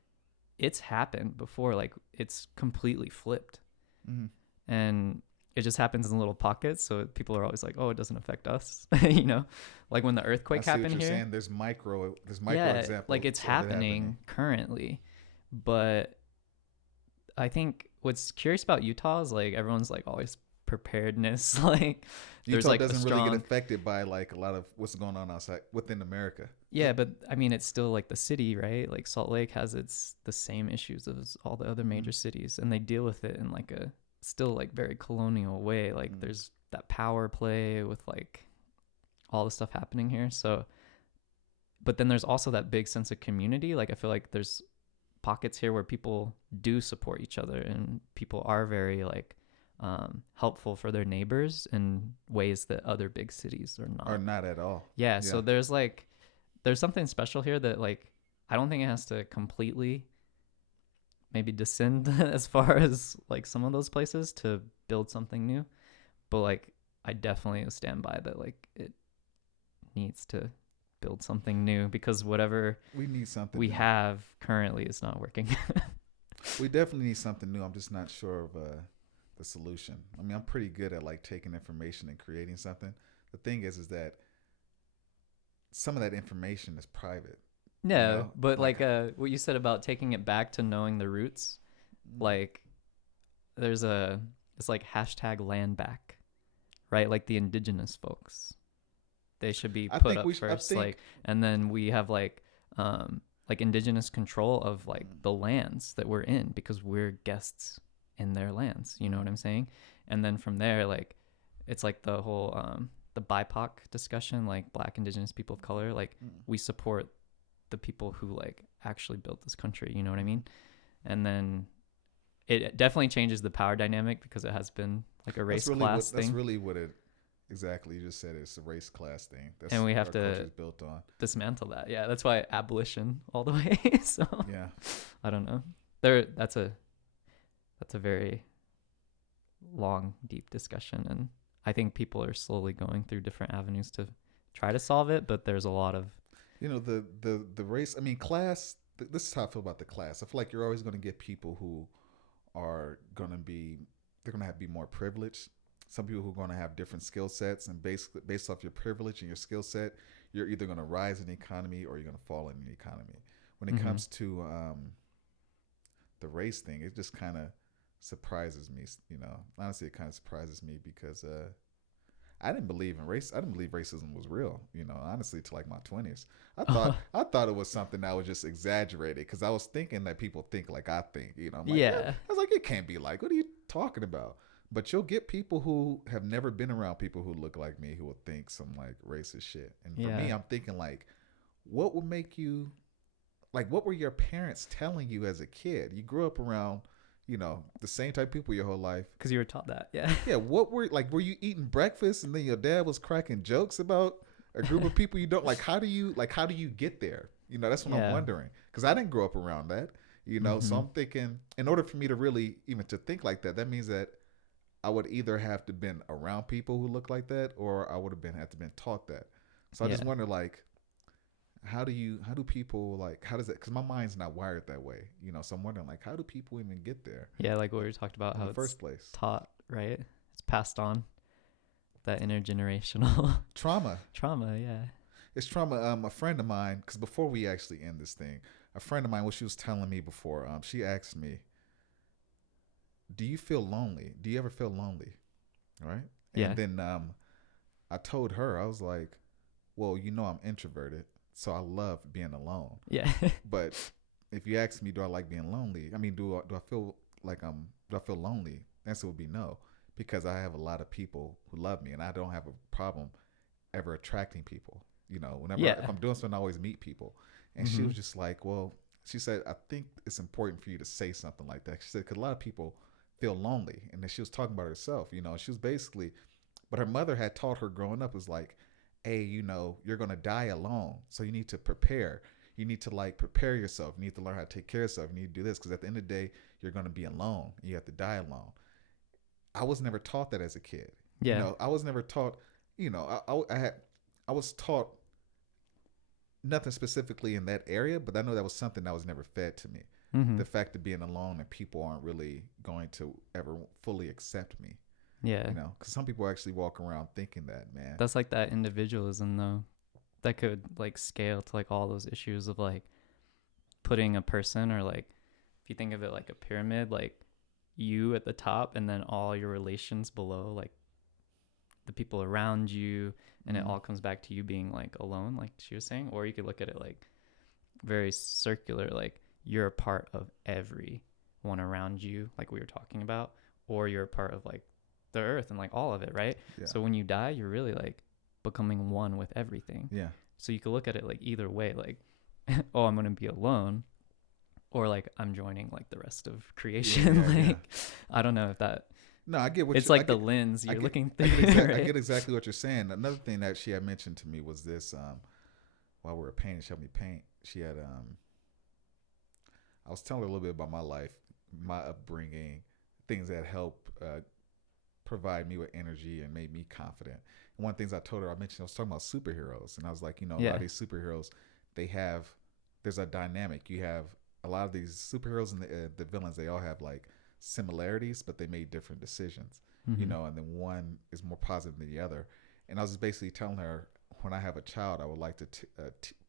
it's happened before. Like it's completely flipped, Mhm. and it just happens in little pockets. So people are always like, "Oh, it doesn't affect us," you know. Like when the I earthquake see what happened you're here. saying. There's micro Yeah, examples like it's of it happening. happening currently, but I think what's curious about Utah is like everyone's like always preparedness. Like there's Utah like a doesn't really get strong, affected by like a lot of what's going on outside within America. yeah, but I mean it's still like the city, right? Like Salt Lake has its the same issues as all the other major cities, and they deal with it in like a still like very colonial way. Like there's that power play with like all the stuff happening here. So, but then there's also that big sense of community. Like I feel like there's pockets here where people do support each other and people are very like helpful for their neighbors in ways that other big cities are not. Or not at all. Yeah, Yeah. so there's something special here that like I don't think it has to completely maybe descend as far as like some of those places to build something new, but like I definitely stand by that like it needs to build something new because whatever We need something we new. have currently is not working. We definitely need something new. I'm just not sure of the solution. I mean, I'm pretty good at like taking information and creating something. The thing is that some of that information is private. Yeah, You know? but like what you said about taking it back to knowing the roots, like there's a it's like hashtag land back, right? Like the indigenous folks, they should be I put think up we should, first. Like, and then we have like indigenous control of like the lands that we're in because we're guests in their lands. You know what I'm saying? And then from there, like it's like the whole the BIPOC discussion, like Black, Indigenous, people of color. Like we support the people who like actually built this country. You know what I mean? And then it definitely changes the power dynamic because it has been like a race class thing. That's really what it exactly. You just said it's a race class thing. That's and we have our to culture's built on. dismantle that. Yeah, that's why abolition all the way. So Yeah, I don't know. That's a very long, deep discussion, and I think people are slowly going through different avenues to try to solve it. But there's a lot of the race. I mean, class. This is how I feel about the class. I feel like you're always going to get people who are going to be be more privileged. Some people who are going to have different skill sets, and based off your privilege and your skill set, you're either going to rise in the economy or you're going to fall in the economy. When it comes to the race thing, it just kind of surprises me. You know, honestly, it kind of surprises me because I didn't believe in race. I didn't believe racism was real. You know, honestly, to like my 20s, I thought it was something that was just exaggerated because I was thinking that people think like I think. You know, I'm like, yeah. I was like, it can't be like. What are you talking about? But you'll get people who have never been around people who look like me who will think some like racist shit. And for me, I'm thinking like, what would make you like? What were your parents telling you as a kid? You grew up around, you know, the same type of people your whole life. Because you were taught that. Yeah. Yeah. What were you eating breakfast and then your dad was cracking jokes about a group of people you don't like? How do you get there? You know, that's what I'm wondering. Because I didn't grow up around that, you know, so I'm thinking in order for me to really even to think like that, that means that I would either have to been around people who look like that or I would have had to been taught that. So I just wonder like, how do people like, how does it, because my mind's not wired that way, you know, so I'm wondering like, how do people even get there? Yeah, like what we talked about, how in the it's first place taught, right? It's passed on. that intergenerational trauma. trauma. Yeah. It's trauma. A friend of mine, because before we actually end this thing, a friend of mine, what she was telling me before, she asked me, "Do you feel lonely? Do you ever feel lonely?" Right? Yeah. And then I told her, I was like, "Well, I'm introverted, so I love being alone. Yeah. But if you ask me, do I like being lonely? I mean, do I feel like do I feel lonely? The answer would be no, because I have a lot of people who love me, and I don't have a problem ever attracting people. Whenever if Yeah. I'm doing something, I always meet people." And she was just like, "Well," she said, "I think it's important for you to say something like that." She said, "Because a lot of people feel lonely," and then she was talking about herself. She was basically, but her mother had taught her growing up was like, "Hey, you're gonna die alone, so you need to prepare. You need to like prepare yourself. You need to learn how to take care of yourself. You need to do this because at the end of the day, you're gonna be alone. And you have to die alone." I was never taught that as a kid. Yeah. I was never taught. I was taught nothing specifically in that area, but I know that was something that was never fed to me. Mm-hmm. The fact of being alone and people aren't really going to ever fully accept me. Yeah. Because some people actually walk around thinking that, man. That's like that individualism though, that could like scale to like all those issues of like putting a person, or like if you think of it like a pyramid, like you at the top and then all your relations below, like the people around you, and it all comes back to you being like alone, like she was saying. Or you could look at it like very circular, like you're a part of everyone around you, like we were talking about, or you're a part of like the earth and like all of it, right? Yeah. So when you die, you're really like becoming one with everything. Yeah. So you could look at it like either way, like oh, I'm gonna be alone, or like I'm joining like the rest of creation. Yeah. I don't know if that. No, I get what it's like the lens you're looking through. I get exactly what you're saying. Another thing that she had mentioned to me was this. While we were painting, she helped me paint. She had I was telling her a little bit about my life, my upbringing, things that helped provide me with energy and made me confident. And one of the things I told her, I was talking about superheroes, and I was like, a lot of these superheroes, there's a dynamic. You have a lot of these superheroes and the villains, they all have like similarities, but they made different decisions, and then one is more positive than the other. And I was just basically telling her, when I have a child, I would like to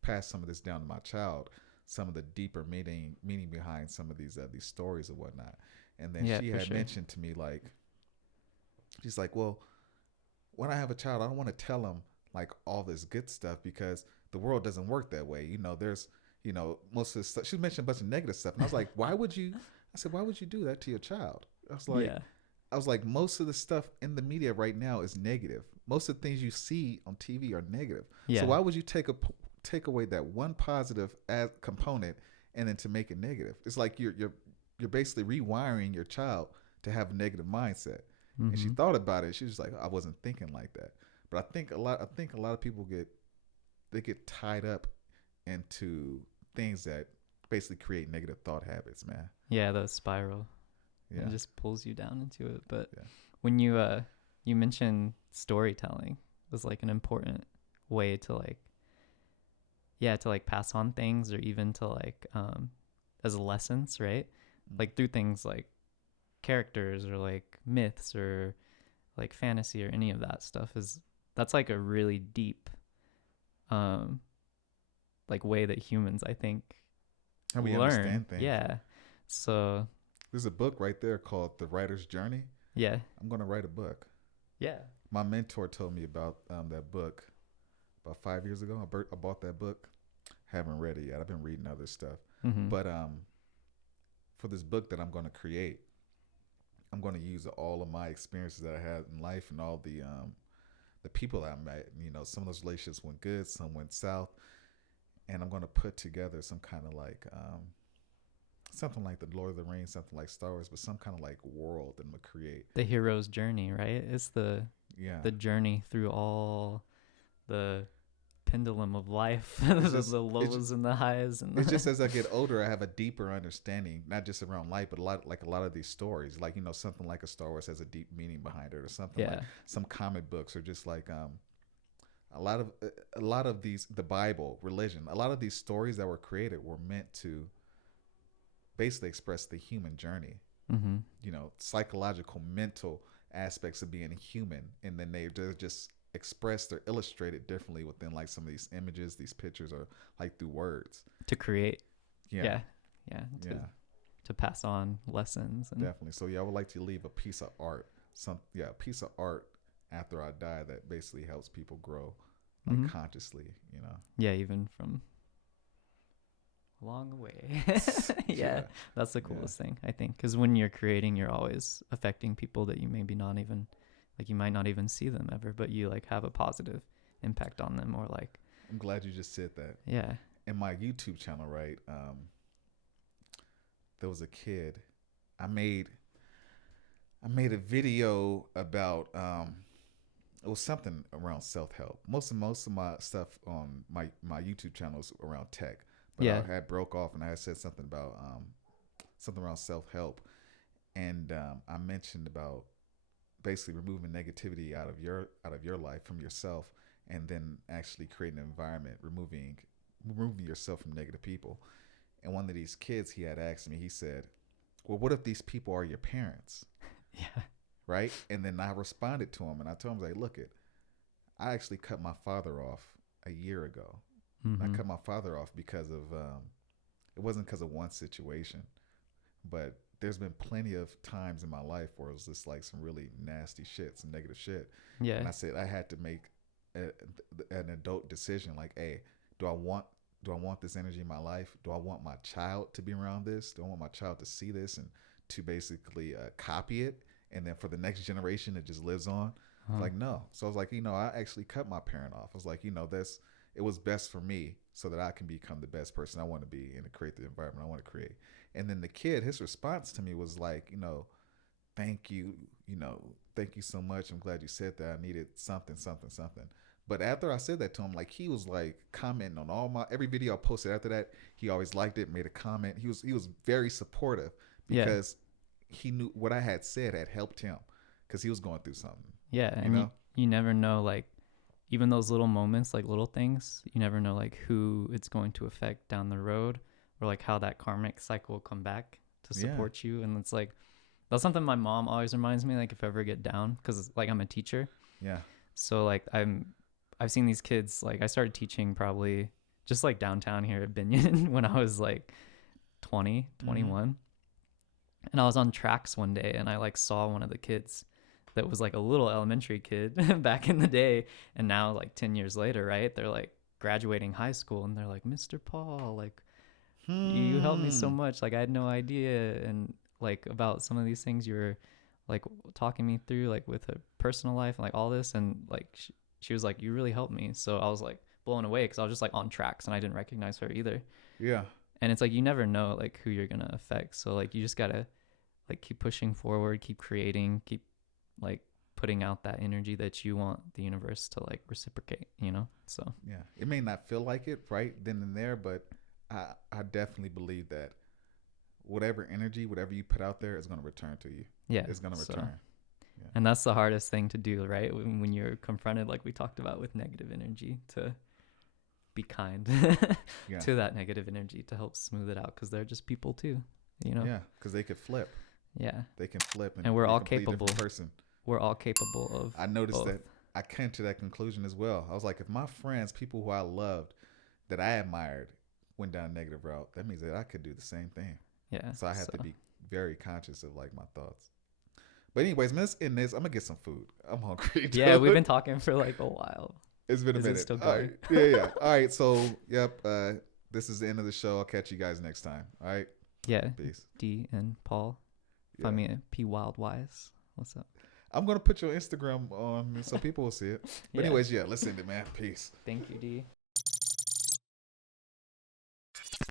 pass some of this down to my child, some of the deeper meaning behind some of these stories and whatnot. And then she had mentioned to me, like, she's like, well, when I have a child, I don't want to tell him like all this good stuff, because the world doesn't work that way. There's, most of the stuff. She mentioned a bunch of negative stuff, and I was like, why would you do that to your child? I was like, most of the stuff in the media right now is negative. Most of the things you see on TV are negative. Yeah. So why would you take away that one positive component and then to make it negative? It's like you're basically rewiring your child to have a negative mindset. Mm-hmm. And she thought about it. She was like, I wasn't thinking like that. But I think a lot of people get tied up into things that basically create negative thought habits, man. Yeah, the spiral. Yeah. It just pulls you down into it. But when you mentioned storytelling was like an important way to like pass on things, or even to like as lessons, right? Mm-hmm. Like through things like characters or like myths or like fantasy or any of that stuff, that's like a really deep like way that humans, I think, how we understand things. Yeah. So there's a book right there called The Writer's Journey. Yeah. I'm going to write a book. Yeah. My mentor told me about that book about 5 years ago. I bought that book. Haven't read it yet. I've been reading other stuff. Mm-hmm. But for this book that I'm going to create, I'm going to use all of my experiences that I had in life and all the people that I met. Some of those relationships went good, some went south. And I'm going to put together some kind of like something like the Lord of the Rings, something like Star Wars, but some kind of like world that I'm going to create. The hero's journey, right? It's the journey through all the pendulum of life, the lows and the highs. And it's just as I get older, I have a deeper understanding, not just around life, but a lot of these stories, like, something like a Star Wars has a deep meaning behind it, or something like some comic books, or just like a lot of these, the Bible, religion, a lot of these stories that were created were meant to basically express the human journey, psychological, mental aspects of being human, and then they're just expressed or illustrated differently within like some of these images, these pictures, or like through words To create. yeah Yeah. Yeah. yeah To pass on lessons. And definitely. So yeah, I would like to leave a piece of art, a piece of art after I die that basically helps people grow like consciously, you know. yeah, even from a long way. Yeah. That's the coolest thing, I think, because when you're creating, you're always affecting people that you maybe not even, like, you might not even see them ever, but you like have a positive impact on them, or like, I'm glad you just said that. yeah. In my YouTube channel, right, there was a kid. I made a video about it was something around self-help. Most of my stuff on my YouTube channel is around tech, but Yeah. I had broke off and I had said something about something around self-help, and I mentioned about basically removing negativity out of your life from yourself, and then actually creating an environment, removing yourself from negative people. And one of these kids, he had asked me, he said, well, what if these people are your parents? Yeah. Right? And then I responded to him and I told him, like, look it, I actually cut my father off a year ago. And I cut my father off because of it wasn't because of one situation, but there's been plenty of times in my life where it was just like some really nasty shit, some negative shit. Yeah. And I said I had to make an adult decision, like, hey, do I want this energy in my life? Do I want my child to be around this? Do I want my child to see this and to basically copy it? And then for the next generation, it just lives on. Like, no. So I was like, I actually cut my parent off. I was like, it was best for me so that I can become the best person I want to be and to create the environment I want to create. And then the kid, his response to me was like, thank you, thank you so much. I'm glad you said that. I needed something, something, something. But after I said that to him, like, he was like commenting on every video I posted after that. He always liked it, made a comment. He was very supportive because he knew what I had said had helped him because he was going through something. Yeah. And you never know, like, even those little moments, like little things, you never know like who it's going to affect down the road, or like how that karmic cycle will come back to support you. And it's like, that's something my mom always reminds me, like, if I ever get down, because like I'm a teacher. Yeah. So like I've seen these kids, like I started teaching probably just like downtown here at Binion when I was like 20, 21. And I was on tracks one day and I like saw one of the kids that was like a little elementary kid back in the day. And now like 10 years later, right, they're like graduating high school and they're like, Mr. Paul, like you helped me so much. Like I had no idea. And like about some of these things you were like talking me through, like with her personal life and like all this. And like she was like, you really helped me. So I was like blown away because I was just like on tracks and I didn't recognize her either. Yeah. And it's like, you never know like who you're going to affect. So like, you just got to like keep pushing forward, keep creating, keep like putting out that energy that you want the universe to like reciprocate, So yeah, it may not feel like it right then and there, but I definitely believe that whatever energy, whatever you put out there is going to return to you. Yeah, it's going to return. Yeah. And that's the hardest thing to do, right? When you're confronted, like we talked about, with negative energy, to be kind to that negative energy to help smooth it out, because they're just people too, Yeah, because they could flip. Yeah, they can flip, and we're all capable. Person. We're all capable of. I noticed both. that I came to that conclusion as well. I was like, if my friends, people who I loved, that I admired, went down a negative route, that means that I could do the same thing. Yeah. So I have to be very conscious of like my thoughts. But anyways, man, let's end this. I'm gonna get some food. I'm hungry. Yeah, we've been talking for like a while. It's been a minute. It still going? All right. Yeah. All right. So, yep. This is the end of the show. I'll catch you guys next time. All right. Yeah. Peace. D and Paul. Find me at P Wildwise. What's up? I'm gonna put your Instagram on so people will see it. But anyways, let's end it, man. Peace. Thank you, D.